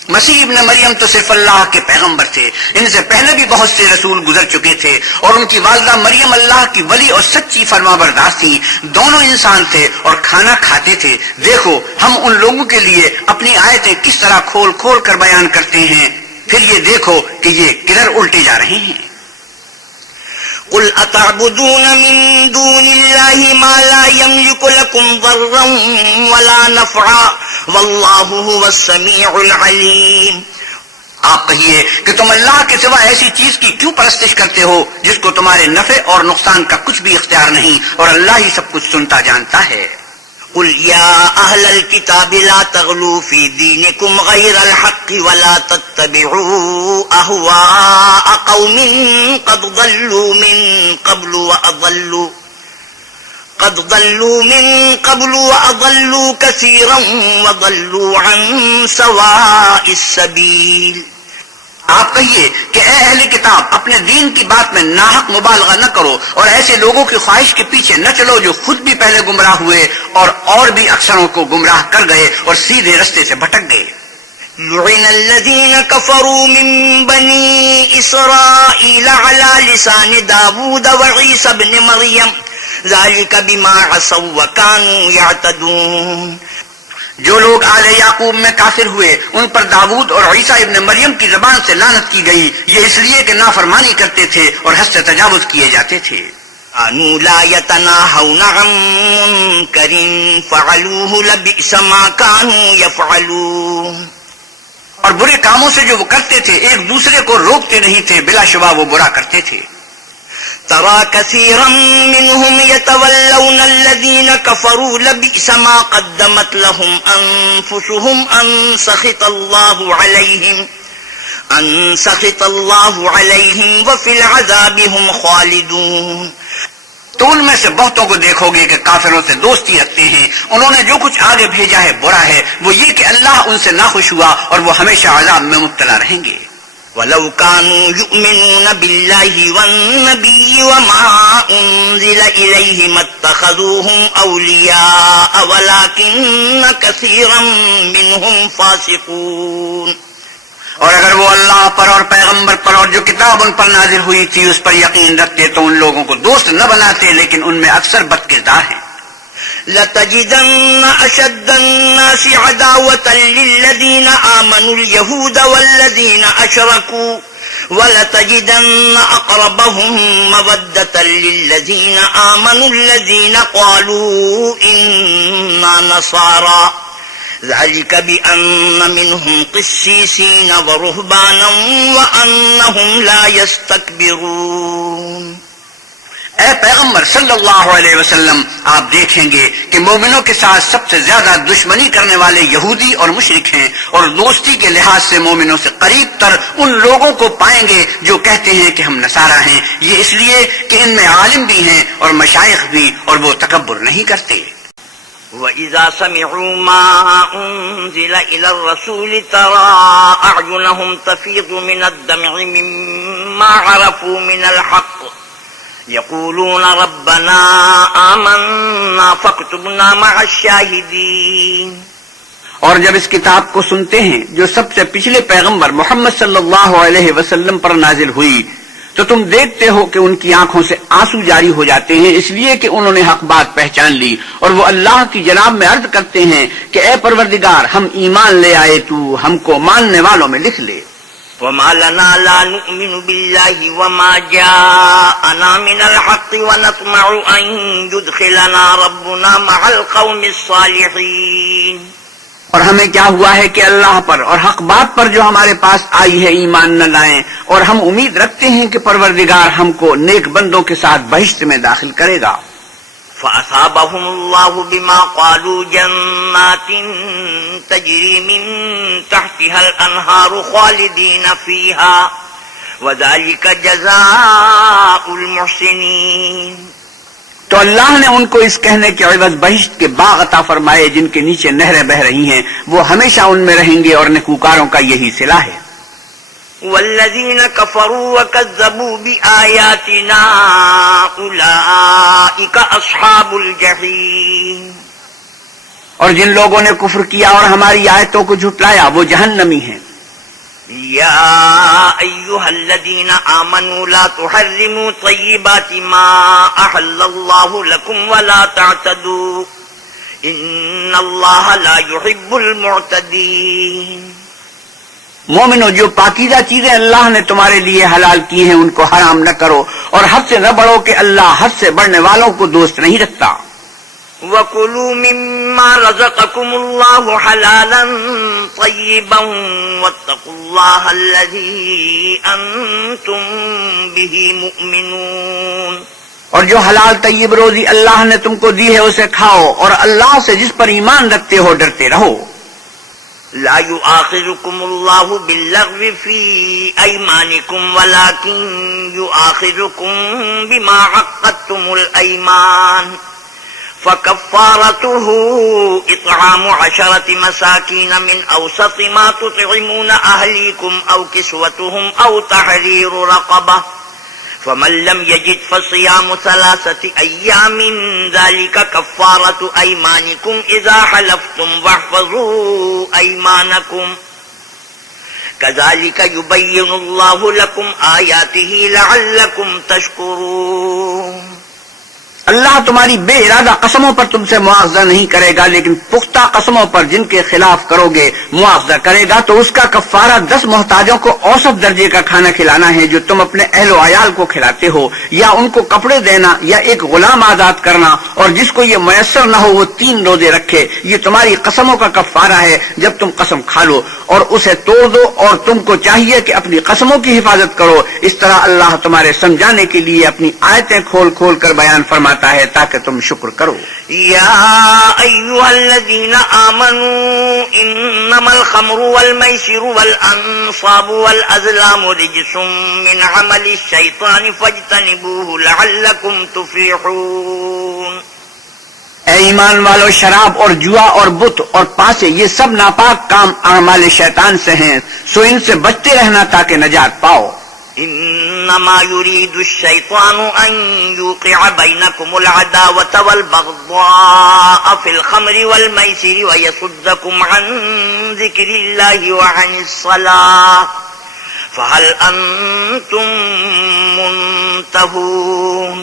مسیح ابن مریم تو صرف اللہ کے پیغمبر تھے، ان سے پہلے بھی بہت سے رسول گزر چکے تھے، اور ان کی والدہ مریم اللہ کی ولی اور سچی فرما بردار تھیں، دونوں انسان تھے اور کھانا کھاتے تھے۔ دیکھو ہم ان لوگوں کے لیے اپنی آیتیں کس طرح کھول کھول کر بیان کرتے ہیں، پھر یہ دیکھو کہ یہ کدھر الٹے جا رہے ہیں۔ قل اتعبدون من دون الله ما لا يملك لكم ضرا ولا نفعا والله هو السميع العليم۔ آپ کہیے کہ تم اللہ کے سوا ایسی چیز کی کیوں پرستش کرتے ہو جس کو تمہارے نفع اور نقصان کا کچھ بھی اختیار نہیں، اور اللہ ہی سب کچھ سنتا جانتا ہے۔ قل يا أهل الكتاب لا تغلوا في دينكم غير الحق ولا تتبعوا أهواء قوم قد ضلوا من قبل وأضلوا كثيرا وضلوا عن سواء السبيل. آپ کہیے کہ اے اہل کتاب اپنے دین کی بات میں ناحق مبالغہ نہ کرو اور ایسے لوگوں کی خواہش کے پیچھے نہ چلو جو خود بھی پہلے گمراہ ہوئے اور بھی اکثروں کو گمراہ کر گئے اور سیدھے رستے سے بھٹک گئے. لعن الذين كفروا من بني إسرائيل على لسان داود وعيسى ابن مريم ذلك بما عصوا وكانوا يعتدون. جو لوگ آل یعقوب میں کافر ہوئے ان پر داود اور عیسیٰ ابن مریم کی زبان سے لعنت کی گئی، یہ اس لیے کہ نافرمانی کرتے تھے اور حد سے تجاوز کیے جاتے تھے. كانوا لا يتناهون عن منكر فعلوه لبئس ما كانوا يفعلون. اور برے کاموں سے جو وہ کرتے تھے ایک دوسرے کو روکتے نہیں تھے، بلا شبہ وہ برا کرتے تھے. ترى كثيرا منهم يتولون الذين كفروا لبئس ما قدمت لهم أنفسهم أن سخط الله عليهم وفي العذاب هم خالدون. تو ان میں سے بہتوں کو دیکھو گے کہ کافروں سے دوستی رکھتے ہیں، انہوں نے جو کچھ آگے بھیجا ہے برا ہے، وہ یہ کہ اللہ ان سے ناخوش ہوا اور وہ ہمیشہ عذاب میں مبتلا رہیں گے. وَلَوْ كَانُوا يُؤْمِنُونَ بِاللَّهِ وَالنَّبِيِّ وَمَا أُنزِلَ إِلَيْهِ مَا اتَّخَذُوهُمْ أَوْلِيَاءَ وَلَكِنَّ كَثِيرًا مِّنْهُمْ فَاسِقُونَ. اور اگر وہ اللہ پر اور پیغمبر پر اور جو کتاب ان پر نازل ہوئی تھی اس پر یقین رکھتے تو ان لوگوں کو دوست نہ بناتے، لیکن ان میں اکثر بد کردار ہیں. لَتَجِدَنَّ أَشَدَّ النَّاسِ عَدَاوَةً لِلَّذِينَ آمَنُوا الْيَهُودَ وَالَّذِينَ أَشْرَكُوا وَلَتَجِدَنَّ أَقْرَبَهُم مَّوَدَّةً لِلَّذِينَ آمَنُوا الَّذِينَ قَالُوا إِنَّا نَصَارَىٰ ذلك بأن منهم قسيسين ورهبانا وأنهم لا يستكبرون. اے پیغمبر صلی اللہ علیہ وسلم، آپ دیکھیں گے کہ مومنوں کے ساتھ سب سے زیادہ دشمنی کرنے والے یہودی اور مشرک ہیں، اور دوستی کے لحاظ سے مومنوں سے قریب تر ان لوگوں کو پائیں گے جو کہتے ہیں کہ ہم نصارہ ہیں، یہ اس لیے کہ ان میں عالم بھی ہیں اور مشائخ بھی، اور وہ تکبر نہیں کرتے. وَإِذَا سَمِعُوا مَا أُنزِلَ إِلَى الرَّسُولِ تَرَىٰ أَعْيُنَهُمْ تَفِيضُ مِنَ الدَّمْعِ مِمَّا عَرَفُوا مِنَ الْحَقِّ يَقُولُونَ رَبَّنَا آمَنَّا فَاكْتُبْنَا مَعَ الشَّاهِدِينَ. اور جب اس کتاب کو سنتے ہیں جو سب سے پچھلے پیغمبر محمد صلی اللہ علیہ وسلم پر نازل ہوئی تو تم دیکھتے ہو کہ ان کی آنکھوں سے آنسو جاری ہو جاتے ہیں، اس لیے کہ انہوں نے حق بات پہچان لی، اور وہ اللہ کی جناب میں عرض کرتے ہیں کہ اے پروردگار ہم ایمان لے آئے، تو ہم کو ماننے والوں میں لکھ لے. وَمَا لَنَا لَا نُؤْمِنُ بِاللَّهِ وَمَا جَاءَنَا مِنَ الْحَقِّ وَنَطْمَعُ أَن يُدْخِلَنَا رَبُّنَا مَعَ الْقَوْمِ الصَّالِحِينَ. اور ہمیں کیا ہوا ہے کہ اللہ پر اور حق بات پر جو ہمارے پاس آئی ہے ایمان نہ لائیں، اور ہم امید رکھتے ہیں کہ پروردگار ہم کو نیک بندوں کے ساتھ بہشت میں داخل کرے گا. فَأَصَابَهُمُ اللَّهُ بِمَا قَالُوا جَنَّاتٍ تَجْرِي مِن تَحْتِهَا الْأَنْهَارُ خَالِدِينَ فِيهَا وَذَلِكَ جَزَاءُ الْمُحْسِنِينَ. تو اللہ نے ان کو اس کہنے کے عوض بہشت کے باغ عطا فرمائے جن کے نیچے نہریں بہ رہی ہیں، وہ ہمیشہ ان میں رہیں گے، اور نیکوکاروں کا یہی صلہ ہے. والذین کفروا وکذبوا بآیاتنا اولئک اصحاب الجحیم. اور جن لوگوں نے کفر کیا اور ہماری آیتوں کو جھٹلایا وہ جہنمی ہیں. یا ایھا الذین آمنوا لا تحرموا طیبات ما احل اللہ لکم ولا تعتدوا ان اللہ لا يحب المعتدین. مومنو، جو پاکیزہ چیزیں اللہ نے تمہارے لیے حلال کی ہیں ان کو حرام نہ کرو، اور حد سے نہ بڑھو کہ اللہ حد سے بڑھنے والوں کو دوست نہیں رکھتا. وَكُلُوا مِمَّا رَزَقَكُمُ اللَّهُ حَلَالًا طَيِّبًا وَاتَّقُوا اللَّهَ الَّذِي أَنتُم بِهِ مُؤْمِنُونَ. اور جو حلال طیب روزی اللہ نے تم کو دی ہے اسے کھاؤ، اور اللہ سے جس پر ایمان رکھتے ہو ڈرتے رہو۔ لا يؤاخذكم الله باللغو في أيمانكم ولكن يؤاخذكم بما عقدتم الأيمان فكفارته إطعام 10 مساكين من أوسط ما تطعمون أهليكم أو كسوتهم أو تحرير رقبة فمن لم يجد فصيام 3 أيام ذلك كفارة أيمانكم إذا حلفتم واحفظوا أيمانكم كذلك يبين الله لكم آياته لعلكم تشكرون۔ اللہ تمہاری بے ارادہ قسموں پر تم سے مواخذہ نہیں کرے گا، لیکن پختہ قسموں پر جن کے خلاف کرو گے مواخذہ کرے گا، تو اس کا کفارہ 10 محتاجوں کو اوسط درجے کا کھانا کھلانا ہے جو تم اپنے اہل و عیال کو کھلاتے ہو، یا ان کو کپڑے دینا، یا ایک غلام آزاد کرنا، اور جس کو یہ میسر نہ ہو وہ 3 روزے رکھے۔ یہ تمہاری قسموں کا کفارہ ہے جب تم قسم کھا لو اور اسے توڑ دو، اور تم کو چاہیے کہ اپنی قسموں کی حفاظت کرو۔ اس طرح اللہ تمہارے سمجھانے کے لیے اپنی آیتیں کھول کھول کر بیان فرماتا ہے تاکہ تم شکر کرو۔ یا ایھا الذین آمنوا انما الخمر والمیسر والانصاب والازلام رجس من عمل الشیطان فاجتنبوه لعلکم تفلحون۔ اے ایمان والو، شراب اور جوا اور بت اور پاسے یہ سب ناپاک کام اعمال شیطان سے ہیں، سو ان سے بچتے رہنا تاکہ نجات پاؤ۔ انما يريد الشيطان ان يوقع بينكم العداوة والبغضاء في الخمر والميسر ويصدكم عن ذكر الله وعن الصلاة فهل انتم منتهون۔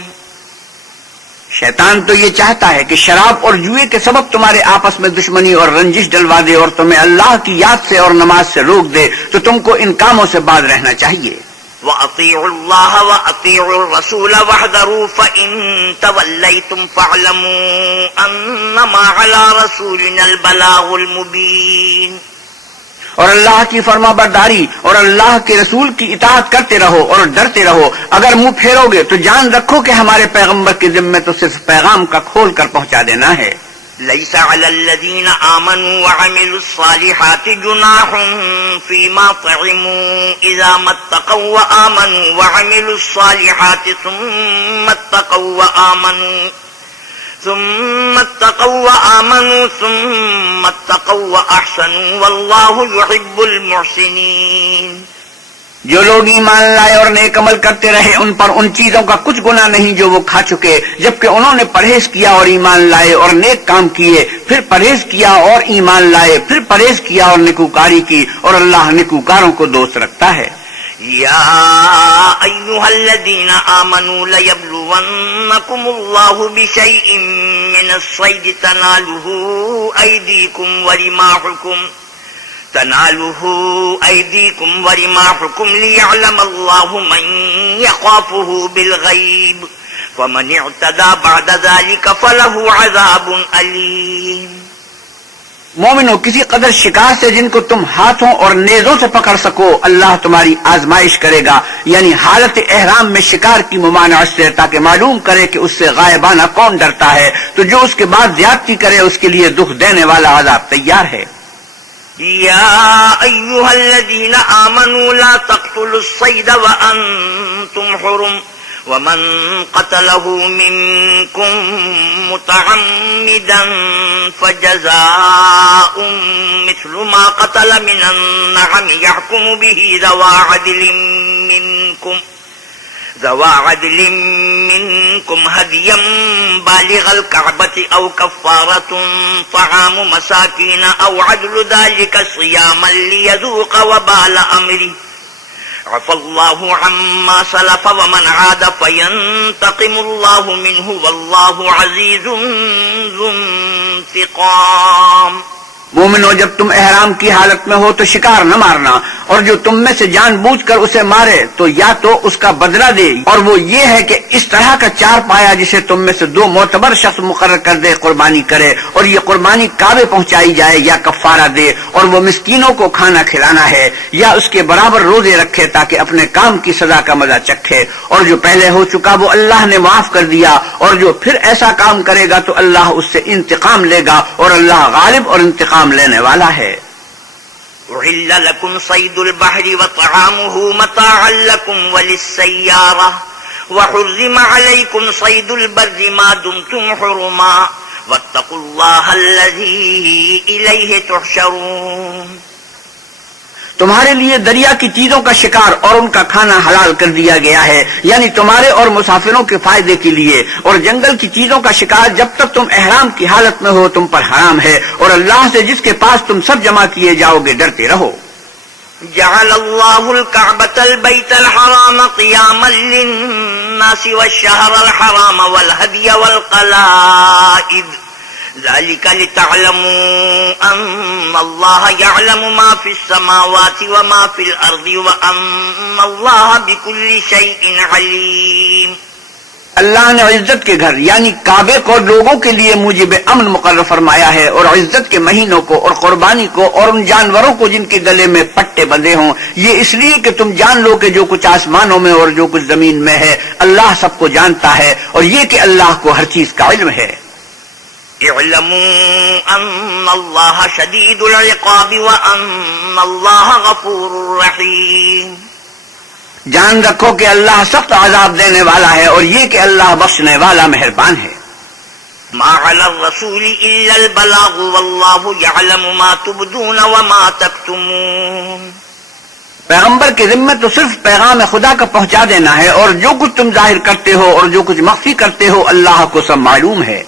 شیطان تو یہ چاہتا ہے کہ شراب اور جوئے کے سبب تمہارے آپس میں دشمنی اور رنجش ڈلوا دے اور تمہیں اللہ کی یاد سے اور نماز سے روک دے، تو تم کو ان کاموں سے باز رہنا چاہیے۔ وَأَطِيعُوا اللَّهَ وَأَطِيعُوا الرَّسُولَ وَاحْذَرُوا فَإِن تَوَلَّيْتُمْ فَاعْلَمُوا أَنَّمَا عَلَى رَسُولِنَا الْبَلَاغُ الْمُبِينُ۔ اور اللہ کی فرما برداری اور اللہ کے رسول کی اطاعت کرتے رہو اور ڈرتے رہو۔ اگر منہ پھیرو گے تو جان رکھو کہ ہمارے پیغمبر کے ذمے تو صرف پیغام کا کھول کر پہنچا دینا ہے۔ ليس على الذين آمنوا وعملوا الصالحات جناح فيما طعموا إذا ما اتقوا وآمنوا وعملوا الصالحات ثم اتقوا وآمنوا ثم اتقوا وأحسنوا والله يحب المحسنين۔ جو لوگ ایمان لائے اور نیک عمل کرتے رہے ان پر ان چیزوں کا کچھ گناہ نہیں جو وہ کھا چکے، جبکہ انہوں نے پرہیز کیا اور ایمان لائے اور نیک کام کیے، پھر پرہیز کیا اور ایمان لائے، پھر پرہیز کیا اور نیکوکاری کی، اور اللہ نیکوکاروں کو دوست رکھتا ہے۔ یا ایھا الذین آمنوا لیبلونکم اللہ بشیء من الصید تناله أيديكم ورماحكم ليعلم الله من يخافه بالغيب فمن اعتدى بعد ذلك فله عذاب أليم۔ مومنو، کسی قدر شکار سے جن کو تم ہاتھوں اور نیزوں سے پکڑ سکو اللہ تمہاری آزمائش کرے گا، یعنی حالت احرام میں شکار کی ممانعت سے، تاکہ معلوم کرے کہ اس سے غائبانہ کون ڈرتا ہے، تو جو اس کے بعد زیادتی کرے اس کے لیے دکھ دینے والا عذاب تیار ہے۔ يا أيها الذين آمنوا لا تقتلوا الصيد وأنتم حرم ومن قتله منكم متعمدا فجزاء مثل ما قتل من النعم يحكم به ذوى عدل منكم هديا بالغ الكعبة أو كفارة طعام مساكين أو عدل ذلك صياما ليذوق وبال أمره عفى الله عما سلف ومن عاد فينتقم الله منه والله عزيز ذو انتقام۔ مومنو، جب تم احرام کی حالت میں ہو تو شکار نہ مارنا، اور جو تم میں سے جان بوجھ کر اسے مارے تو یا تو اس کا بدلہ دے، اور وہ یہ ہے کہ اس طرح کا چار پایا جسے تم میں سے 2 معتبر شخص مقرر کر دے قربانی کرے، اور یہ قربانی کعبے پہنچائی جائے یا کفارہ دے، اور وہ مسکینوں کو کھانا کھلانا ہے یا اس کے برابر روزے رکھے تاکہ اپنے کام کی سزا کا مزہ چکھے، اور جو پہلے ہو چکا وہ اللہ نے معاف کر دیا، اور جو پھر ایسا کام کرے گا تو اللہ اس سے انتقام لے گا، اور اللہ غالب اور انتقام لینے والا ہے۔ أحل لكم صيد البحر وطعامه متاعا لكم وللسيارة وحرم عليكم صيد البر ما دمتم حرما واتقوا الله الذي إليه تحشرون۔ تمہارے لیے دریا کی چیزوں کا شکار اور ان کا کھانا حلال کر دیا گیا ہے، یعنی تمہارے اور مسافروں کے فائدے کے لیے، اور جنگل کی چیزوں کا شکار جب تک تم احرام کی حالت میں ہو تم پر حرام ہے، اور اللہ سے جس کے پاس تم سب جمع کیے جاؤ گے ڈرتے رہو۔ جعل الله الكعبة البيت الحرام قياما للناس والشهر الحرام والهدي والقلائد ذلك لتعلموا أن الله يعلم ما في السماوات وما في الأرض وأن الله بكل شيء عليم۔ اللہ نے عزت کے گھر یعنی کعبے کو لوگوں کے لیے موجب امن مقرر فرمایا ہے، اور عزت کے مہینوں کو اور قربانی کو اور ان جانوروں کو جن کے گلے میں پٹے بندھے ہوں، یہ اس لیے کہ تم جان لو کہ جو کچھ آسمانوں میں اور جو کچھ زمین میں ہے اللہ سب کو جانتا ہے، اور یہ کہ اللہ کو ہر چیز کا علم ہے۔ اعلموا ان اللہ شدید العقاب وان اللہ غفور رحیم۔ جان رکھو کہ اللہ سخت عذاب دینے والا ہے، اور یہ کہ اللہ بخشنے والا مہربان ہے۔ ما علی الرسول الا البلاغ واللہ یعلم ما تبدون وما تکتمون۔ پیغمبر کے ذمہ تو صرف پیغام خدا کا پہنچا دینا ہے، اور جو کچھ تم ظاہر کرتے ہو اور جو کچھ مخفی کرتے ہو اللہ کو سب معلوم ہے۔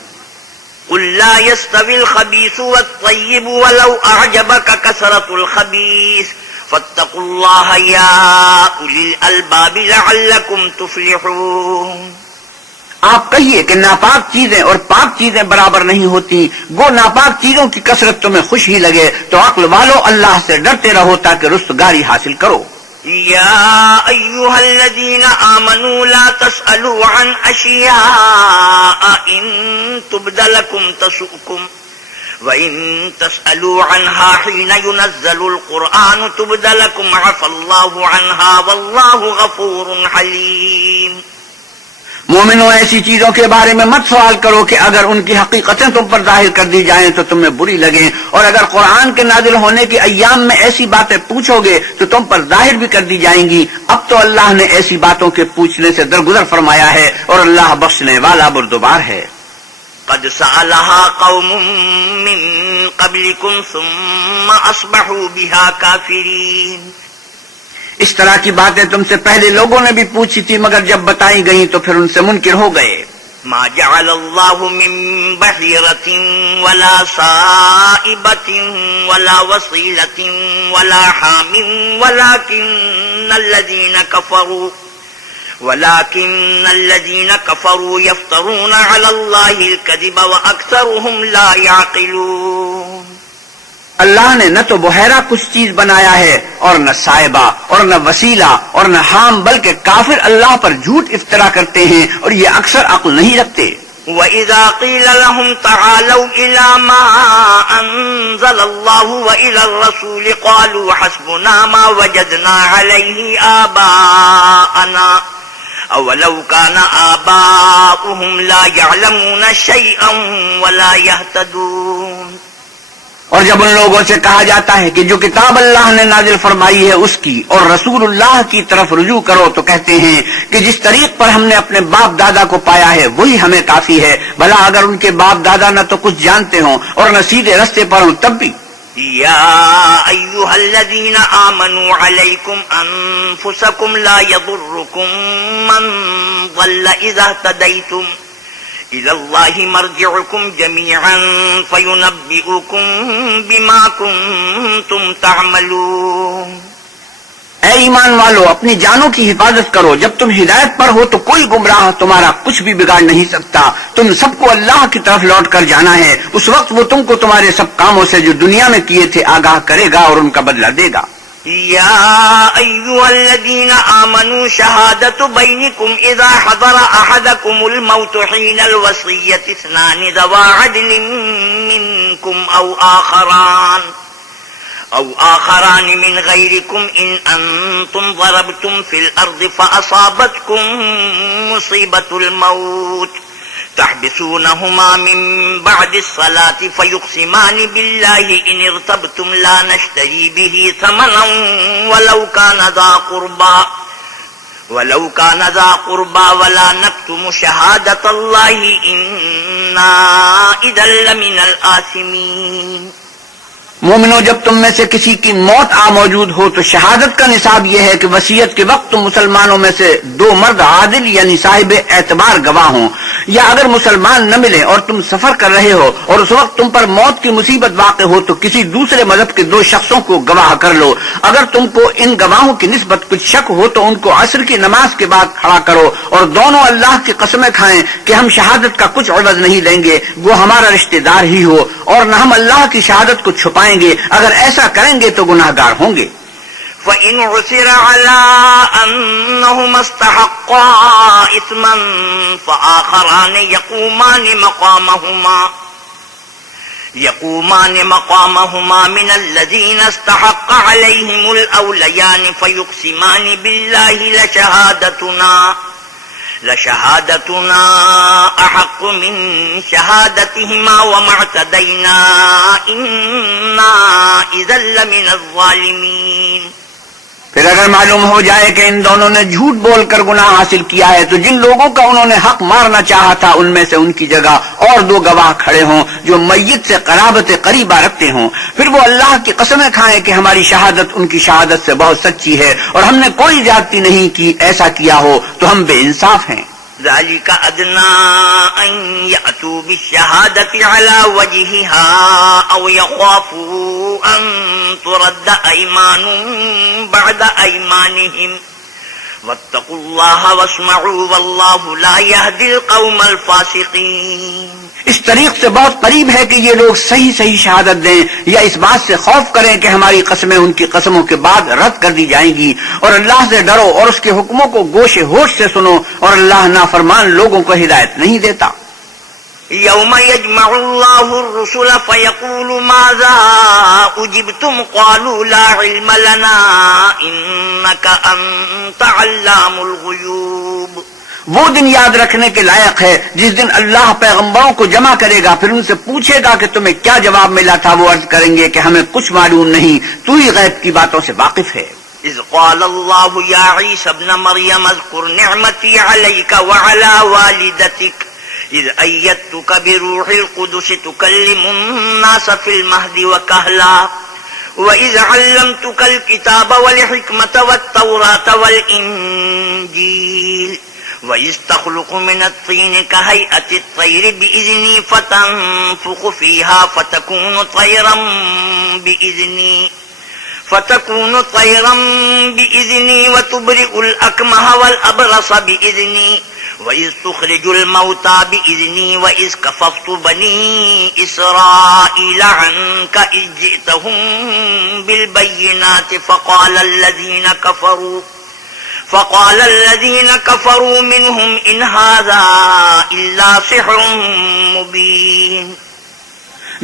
قل لا يستوي الخبيث والطيب ولو أعجبك كثرة الخبيث فاتقوا الله يا أولي الألباب لعلكم تفلحون۔ آپ کہیے کہ ناپاک چیزیں اور پاک چیزیں برابر نہیں ہوتی، گو ناپاک چیزوں کی کثرت تمہیں خوش ہی لگے تو عقل والو اللہ سے ڈرتے رہو تاکہ رستگاری حاصل کرو۔ یا ایہا الذین آمنوا لا تسألوا عن اشیاء ان تبد لکم تسؤکم وَإِن تَسْأَلُوا عَنْهَا حِينَ يُنَزَّلُ الْقُرْآنُ تُبْدَ لَكُمْ عَفَا اللَّهُ عَنْهَا وَاللَّهُ غَفُورٌ حَلِيمٌ۔ مومنوں، ایسی چیزوں کے بارے میں مت سوال کرو کہ اگر ان کی حقیقتیں تم پر ظاہر کر دی جائیں تو تمہیں بری لگیں، اور اگر قرآن کے نازل ہونے کے ایام میں ایسی باتیں پوچھو گے تو تم پر ظاہر بھی کر دی جائیں گی۔ اب تو اللہ نے ایسی باتوں کے پوچھنے سے درگزر فرمایا ہے، اور اللہ بخشنے والا بردبار ہے۔ قد سألها قوم من قبلكم ثم أصبحوا بها كافرين۔ اس طرح کی باتیں تم سے پہلے لوگوں نے بھی پوچھی تھی، مگر جب بتائی گئیں تو پھر ان سے منکر ہو گئے۔ ما جعل الله من بحيرة ولا سائبة ولا وصيلة ولا حام ولكن الذين كفروا يفترون على الله الكذب وأكثرهم لا يعقلون۔ اللہ نے نہ تو بحیرہ کچھ چیز بنایا ہے اور نہ سائبہ اور نہ وسیلہ اور نہ حام، بلکہ کافر اللہ پر جھوٹ افطرا کرتے ہیں اور یہ اکثر عقل نہیں رکھتے۔ وَإِذَا قِيلَ لَهُمْ تَعَالَوْا إِلَى مَا أَنزَلَ اللَّهُ وَإِلَى الرَّسُولِ قَالُوا حَسْبُنَا مَا وَجَدْنَا عَلَيْهِ آبَاءَنَا أَوَلَوْ كَانَ آبَاؤُهُمْ لَا يَعْلَمُونَ شَيْئًا وَلَا يَهْتَدُونَ۔ اور جب ان لوگوں سے کہا جاتا ہے کہ جو کتاب اللہ نے نازل فرمائی ہے اس کی اور رسول اللہ کی طرف رجوع کرو تو کہتے ہیں کہ جس طریق پر ہم نے اپنے باپ دادا کو پایا ہے وہی ہمیں کافی ہے، بھلا اگر ان کے باپ دادا نہ تو کچھ جانتے ہوں اور نہ سیدھے رستے پر ہوں تب بھی۔ یا ایھا الذین آمنوا علیکم انفسکم لا یضرکم من ضل اذا اہتدیتم إِلَى اللَّهِ مَرْجِعُكُمْ جَمِيعًا فَيُنَبِّئُكُم بِمَا كُنتُمْ تَعْمَلُونَ۔ اے ایمان والو اپنی جانوں کی حفاظت کرو، جب تم ہدایت پر ہو تو کوئی گمراہ تمہارا کچھ بھی بگاڑ نہیں سکتا، تم سب کو اللہ کی طرف لوٹ کر جانا ہے، اس وقت وہ تم کو تمہارے سب کاموں سے جو دنیا میں کیے تھے آگاہ کرے گا اور ان کا بدلہ دے گا۔ یا ایھا الذین آمنوا شہادۃ بینکم اذا حضر احدکم الموت حین الوصیۃ اثنان ذوا عدل منکم او آخران من غیرکم ان انتم ضربتم فی الارض فاصابتکم مصیبۃ الموت تحبسونهما من بعد الصلاة فيقسمان بالله إن ارتبتم لا نشتري به ثمنا ولو كان ذا قربى ولا نكتم شهادة الله إنا إذا لمن الآثمين۔ مومنو، جب تم میں سے کسی کی موت آ موجود ہو تو شہادت کا نصاب یہ ہے کہ وصیت کے وقت تم مسلمانوں میں سے 2 مرد عادل یعنی صاحب اعتبار گواہ ہوں، یا اگر مسلمان نہ ملے اور تم سفر کر رہے ہو اور اس وقت تم پر موت کی مصیبت واقع ہو تو کسی دوسرے مذہب کے 2 شخصوں کو گواہ کر لو۔ اگر تم کو ان گواہوں کی نسبت کچھ شک ہو تو ان کو عصر کی نماز کے بعد کھڑا کرو اور دونوں اللہ کی قسمیں کھائیں کہ ہم شہادت کا کچھ عوض نہیں لیں گے، وہ ہمارا رشتہ دار ہی ہو، اور نہ ہم اللہ کی شہادت کو چھپائیں گے، اگر ایسا کریں گے تو گناہگار ہوں گے۔ فَإِنْ عُثِرَ عَلَىٰ أَنَّهُمَا اسْتَحَقَّا إِثْمًا فَآخَرَانِ يَقُومَانِ مَقَامَهُمَا مِنَ الَّذِينَ اسْتَحَقَّ عَلَيْهِمُ الْأَوْلَيَانِ فَيُقْسِمَانِ بِاللَّهِ لشهادتنا أحق من شهادتهما وما اعتدينا إنا إذا لمن الظالمين۔ پھر اگر معلوم ہو جائے کہ ان دونوں نے جھوٹ بول کر گناہ حاصل کیا ہے تو جن لوگوں کا انہوں نے حق مارنا چاہا تھا ان میں سے ان کی جگہ اور 2 گواہ کھڑے ہوں جو میت سے قرابت قریبہ رکھتے ہوں، پھر وہ اللہ کی قسمیں کھائیں کہ ہماری شہادت ان کی شہادت سے بہت سچی ہے اور ہم نے کوئی زیادتی نہیں کی، ایسا کیا ہو تو ہم بے انصاف ہیں۔ ذلك أدنى أن يأتوا بالشهادة على وجهها أو يخافوا أن ترد أيمان بعد أيمانهم واتقوا الله واسمعوا والله لا يهدي القوم الفاسقين۔ اس طریق سے بہت قریب ہے کہ یہ لوگ صحیح شہادت دیں یا اس بات سے خوف کریں کہ ہماری قسمیں ان کی قسموں کے بعد رد کر دی جائیں گی، اور اللہ سے ڈرو اور اس کے حکموں کو گوش ہوش سے سنو، اور اللہ نافرمان لوگوں کو ہدایت نہیں دیتا۔ يوم يجمع الله الرسل فيقول ماذا أجبتم قالوا لا علم لنا إنك أنت علام الغيوب۔ وہ دن یاد رکھنے کے لائق ہے جس دن اللہ پیغمبروں کو جمع کرے گا، پھر ان سے پوچھے گا کہ تمہیں کیا جواب ملا تھا، وہ عرض کریں گے کہ ہمیں کچھ معلوم نہیں، تو ہی غیب کی باتوں سے واقف ہے۔ اذ قال الله يا عيسى ابن مريم اذكر نعمتي عليك وعلى والدتك اذ أيدتك بروح القدس تكلم الناس في المهد وكهلا وإذ علمتك الكتاب والحكمة والتوراة والإنجيل وإذ تخلق من الطين كهيئة الطير بإذني فتنفخ فيها فتكون طيرا بإذني وتبرئ الأكمه والأبرص بإذني وإذ تخرج الموتى بإذني وإذ كففت بني إسرائيل عنك إذ جئتهم بالبينات فقال الذين كفروا منهم إن هذا إلا سحر مبين۔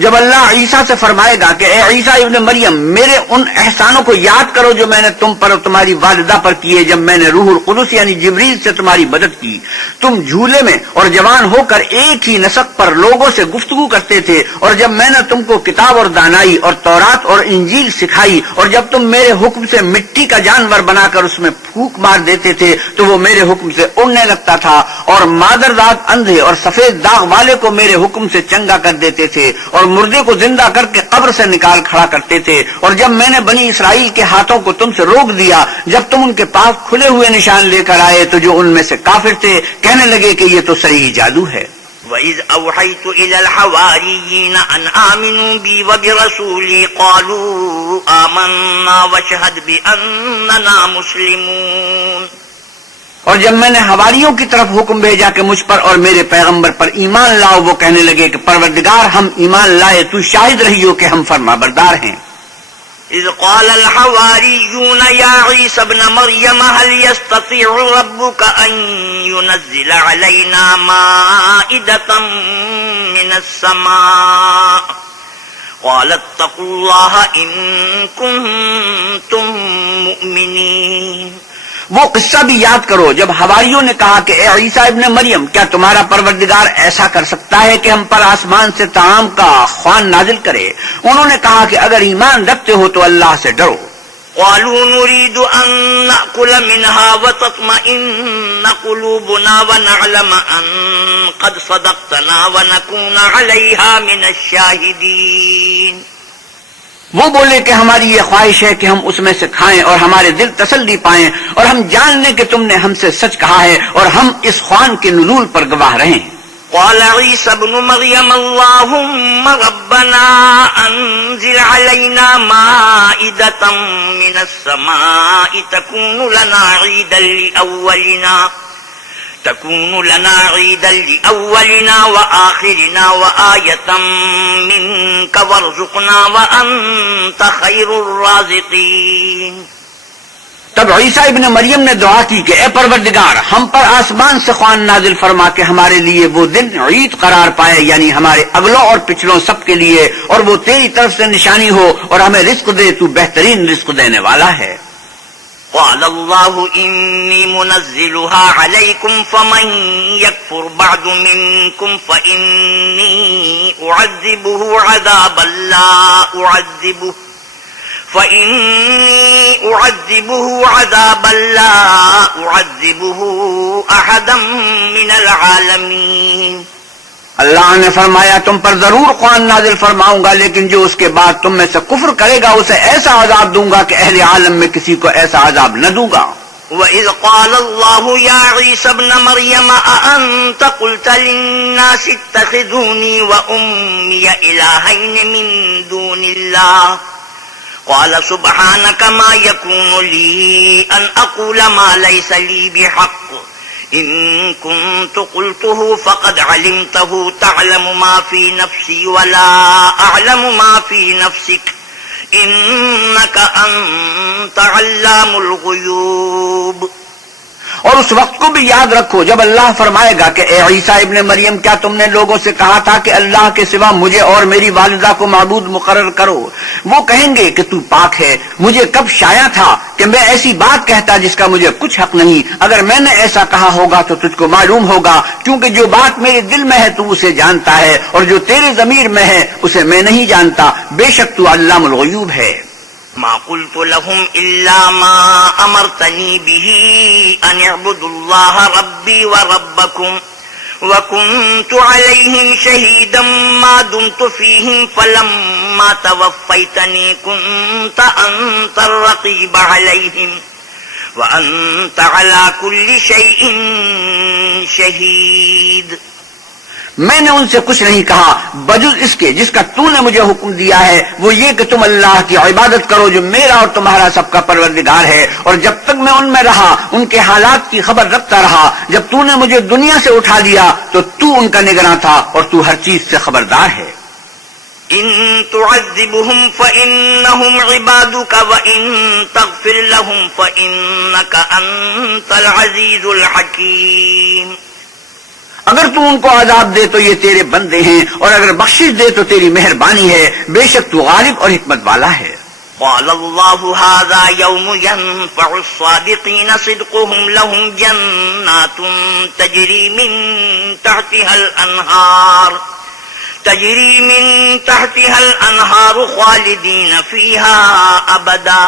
جب اللہ عیسیٰ سے فرمائے گا کہ اے عیسیٰ ابن مریم میرے ان احسانوں کو یاد کرو جو میں نے تم پر اور تمہاری والدہ پر کیے جب میں نے روح القدس یعنی جبریل سے تمہاری مدد کی، تم جھولے میں اور جوان ہو کر ایک ہی نسق پر لوگوں سے گفتگو کرتے تھے، اور جب میں نے تم کو کتاب اور دانائی اور تورات اور انجیل سکھائی، اور جب تم میرے حکم سے مٹی کا جانور بنا کر اس میں پھونک مار دیتے تھے تو وہ میرے حکم سے اڑنے لگتا تھا، اور مادرزاد اندھے اور سفید داغ والے کو میرے حکم سے چنگا کر دیتے تھے، اور مردے کو زندہ کر کے قبر سے نکال کھڑا کرتے تھے، اور جب میں نے بنی اسرائیل کے ہاتھوں کو تم سے روک دیا جب تم ان کے پاس کھلے ہوئے نشان لے کر آئے تو جو ان میں سے کافر تھے کہنے لگے کہ یہ تو صحیح جادو ہے۔ وَإِذْ أَوْحَيْتُ إِلَى الْحَوَارِيِّينَ أَنْ آمِنُوا بِي وَبِرَسُولِي قَالُوا آمَنَّا وَاشْهَدْ بِأَنَّنَا مُسْلِمُونَ. اور جب میں نے حواریوں کی طرف حکم بھیجا کہ مجھ پر اور میرے پیغمبر پر ایمان لاؤ، وہ کہنے لگے کہ پروردگار ہم ایمان لائے، تو شاہد رہیو کہ ہم فرمانبردار ہیں. إذ قال الحواريون يا عيسى ابن مريم هل يستطيع ربك أن ينزل علينا مائدة من السماء قال اتقوا الله إن كنتم مؤمنين. وہ قصہ بھی یاد کرو جب حواریوں نے کہا کہ اے عیسیٰ ابن مریم، کیا تمہارا پروردگار ایسا کر سکتا ہے کہ ہم پر آسمان سے طعام کا خوان نازل کرے؟ انہوں نے کہا کہ اگر ایمان رکھتے ہو تو اللہ سے ڈرو. قالوا نريد أن نأكل منها وتطمئن قلوبنا ونعلم أن قد صدقتنا ونكون عليها من الشاهدين. وہ بولے کہ ہماری یہ خواہش ہے کہ ہم اس میں سے کھائیں اور ہمارے دل تسلی پائیں اور ہم جان لیں کہ تم نے ہم سے سچ کہا ہے اور ہم اس خوان کے نزول پر گواہ رہیں. قال عيسى ابن مريم اللهم ربنا أنزل علينا مائدة من السماء تكون لنا عيدا لأولنا وآخرنا وآية منك وارزقنا وأنت خير الرازقين. تب عیسیٰ ابن مریم نے دعا کی کہ اے پروردگار ہم پر آسمان سے خوان نازل فرما کے ہمارے لیے وہ دن عید قرار پائے، یعنی ہمارے اگلوں اور پچھلوں سب کے لیے، اور وہ تیری طرف سے نشانی ہو اور ہمیں رزق دے، تو بہترین رزق دینے والا ہے. قال الله إني منزلها عليكم فمن يكفر بعد منكم فإني أعذبه عذابا لا أعذبه أحدا من العالمين. اللہ نے فرمایا تم پر ضرور قرآن نازل فرماؤں گا، لیکن جو اس کے بعد تم میں سے کفر کرے گا اسے ایسا عذاب دوں گا کہ اہل عالم میں کسی کو ایسا عذاب نہ دوں گا. وَإِذْ قَالَ اللَّهُ يَا عِيسَى ابْنَ مَرْيَمَ أَأَنْتَ قُلْتَ لِلنَّاسِ اتَّخِذُونِي وَأُمِّيَ إِلَٰهَيْنِ مِن دُونِ اللَّهِ قَالَ سُبْحَانَكَ مَا يَكُونُ لِي أَنْ أَقُولَ مَا لَيْسَ لِي بِحَقٍّ إن كنت قلته فقد علمته تعلم ما في نفسي ولا أعلم ما في نفسك إنك أنت علام الغيوب. اور اس وقت کو بھی یاد رکھو جب اللہ فرمائے گا کہ اے عیسیٰ ابن مریم کیا تم نے لوگوں سے کہا تھا کہ اللہ کے سوا مجھے اور میری والدہ کو معبود مقرر کرو؟ وہ کہیں گے کہ تو پاک ہے، مجھے کب شایع تھا کہ میں ایسی بات کہتا جس کا مجھے کچھ حق نہیں. اگر میں نے ایسا کہا ہوگا تو تجھ کو معلوم ہوگا، کیونکہ جو بات میرے دل میں ہے تو اسے جانتا ہے، اور جو تیرے ضمیر میں ہے اسے میں نہیں جانتا. بے شک تو علام الغیوب ہے. ما قلت لهم إلا ما أمرتني به أن اعبدوا الله ربي وربكم وكنت عليهم شهيدا ما دمت فيهم فلما توفيتني كنت أنت الرقيب عليهم وأنت على كل شيء شهيد. میں نے ان سے کچھ نہیں کہا بجز اس کے جس کا تو نے مجھے حکم دیا ہے، وہ یہ کہ تم اللہ کی عبادت کرو جو میرا اور تمہارا سب کا پروردگار ہے. اور جب تک میں ان میں رہا ان کے حالات کی خبر رکھتا رہا. جب تو نے مجھے دنیا سے اٹھا لیا تو تو ان کا نگراں تھا اور تو ہر چیز سے خبردار ہے. إن تعذبهم فإنهم عبادك وإن تغفر لهم فإنك أنت العزيز الحكيم. اگر تو ان کو عذاب دے تو یہ تیرے بندے ہیں، اور اگر بخشش دے تو تیری مہربانی ہے، بے شک تو غالب اور حکمت والا ہے. قال الله هذا يوم ينفع الصادقين صدقهم لهم جنات تجري من تحتها الأنهار خالدين فيها أبدا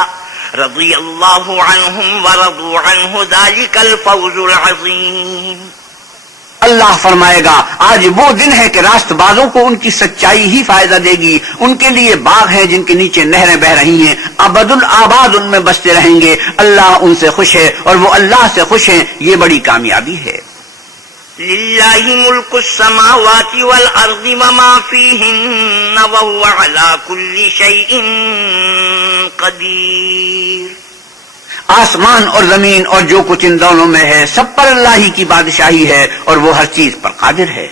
رضي الله عنهم ورضوا عنه ذلك الفوز العظيم. اللہ فرمائے گا آج وہ دن ہے کہ راست بازوں کو ان کی سچائی ہی فائدہ دے گی. ان کے لیے باغ ہیں جن کے نیچے نہریں بہ رہی ہیں، ابد الآباد ان میں بستے رہیں گے. اللہ ان سے خوش ہے اور وہ اللہ سے خوش ہیں، یہ بڑی کامیابی ہے. للہ ملک السماوات والارض وما فیہن وہو علی کل شیء قدیر. آسمان اور زمین اور جو کچھ ان دونوں میں ہے سب پر اللہ ہی کی بادشاہی ہے اور وہ ہر چیز پر قادر ہے.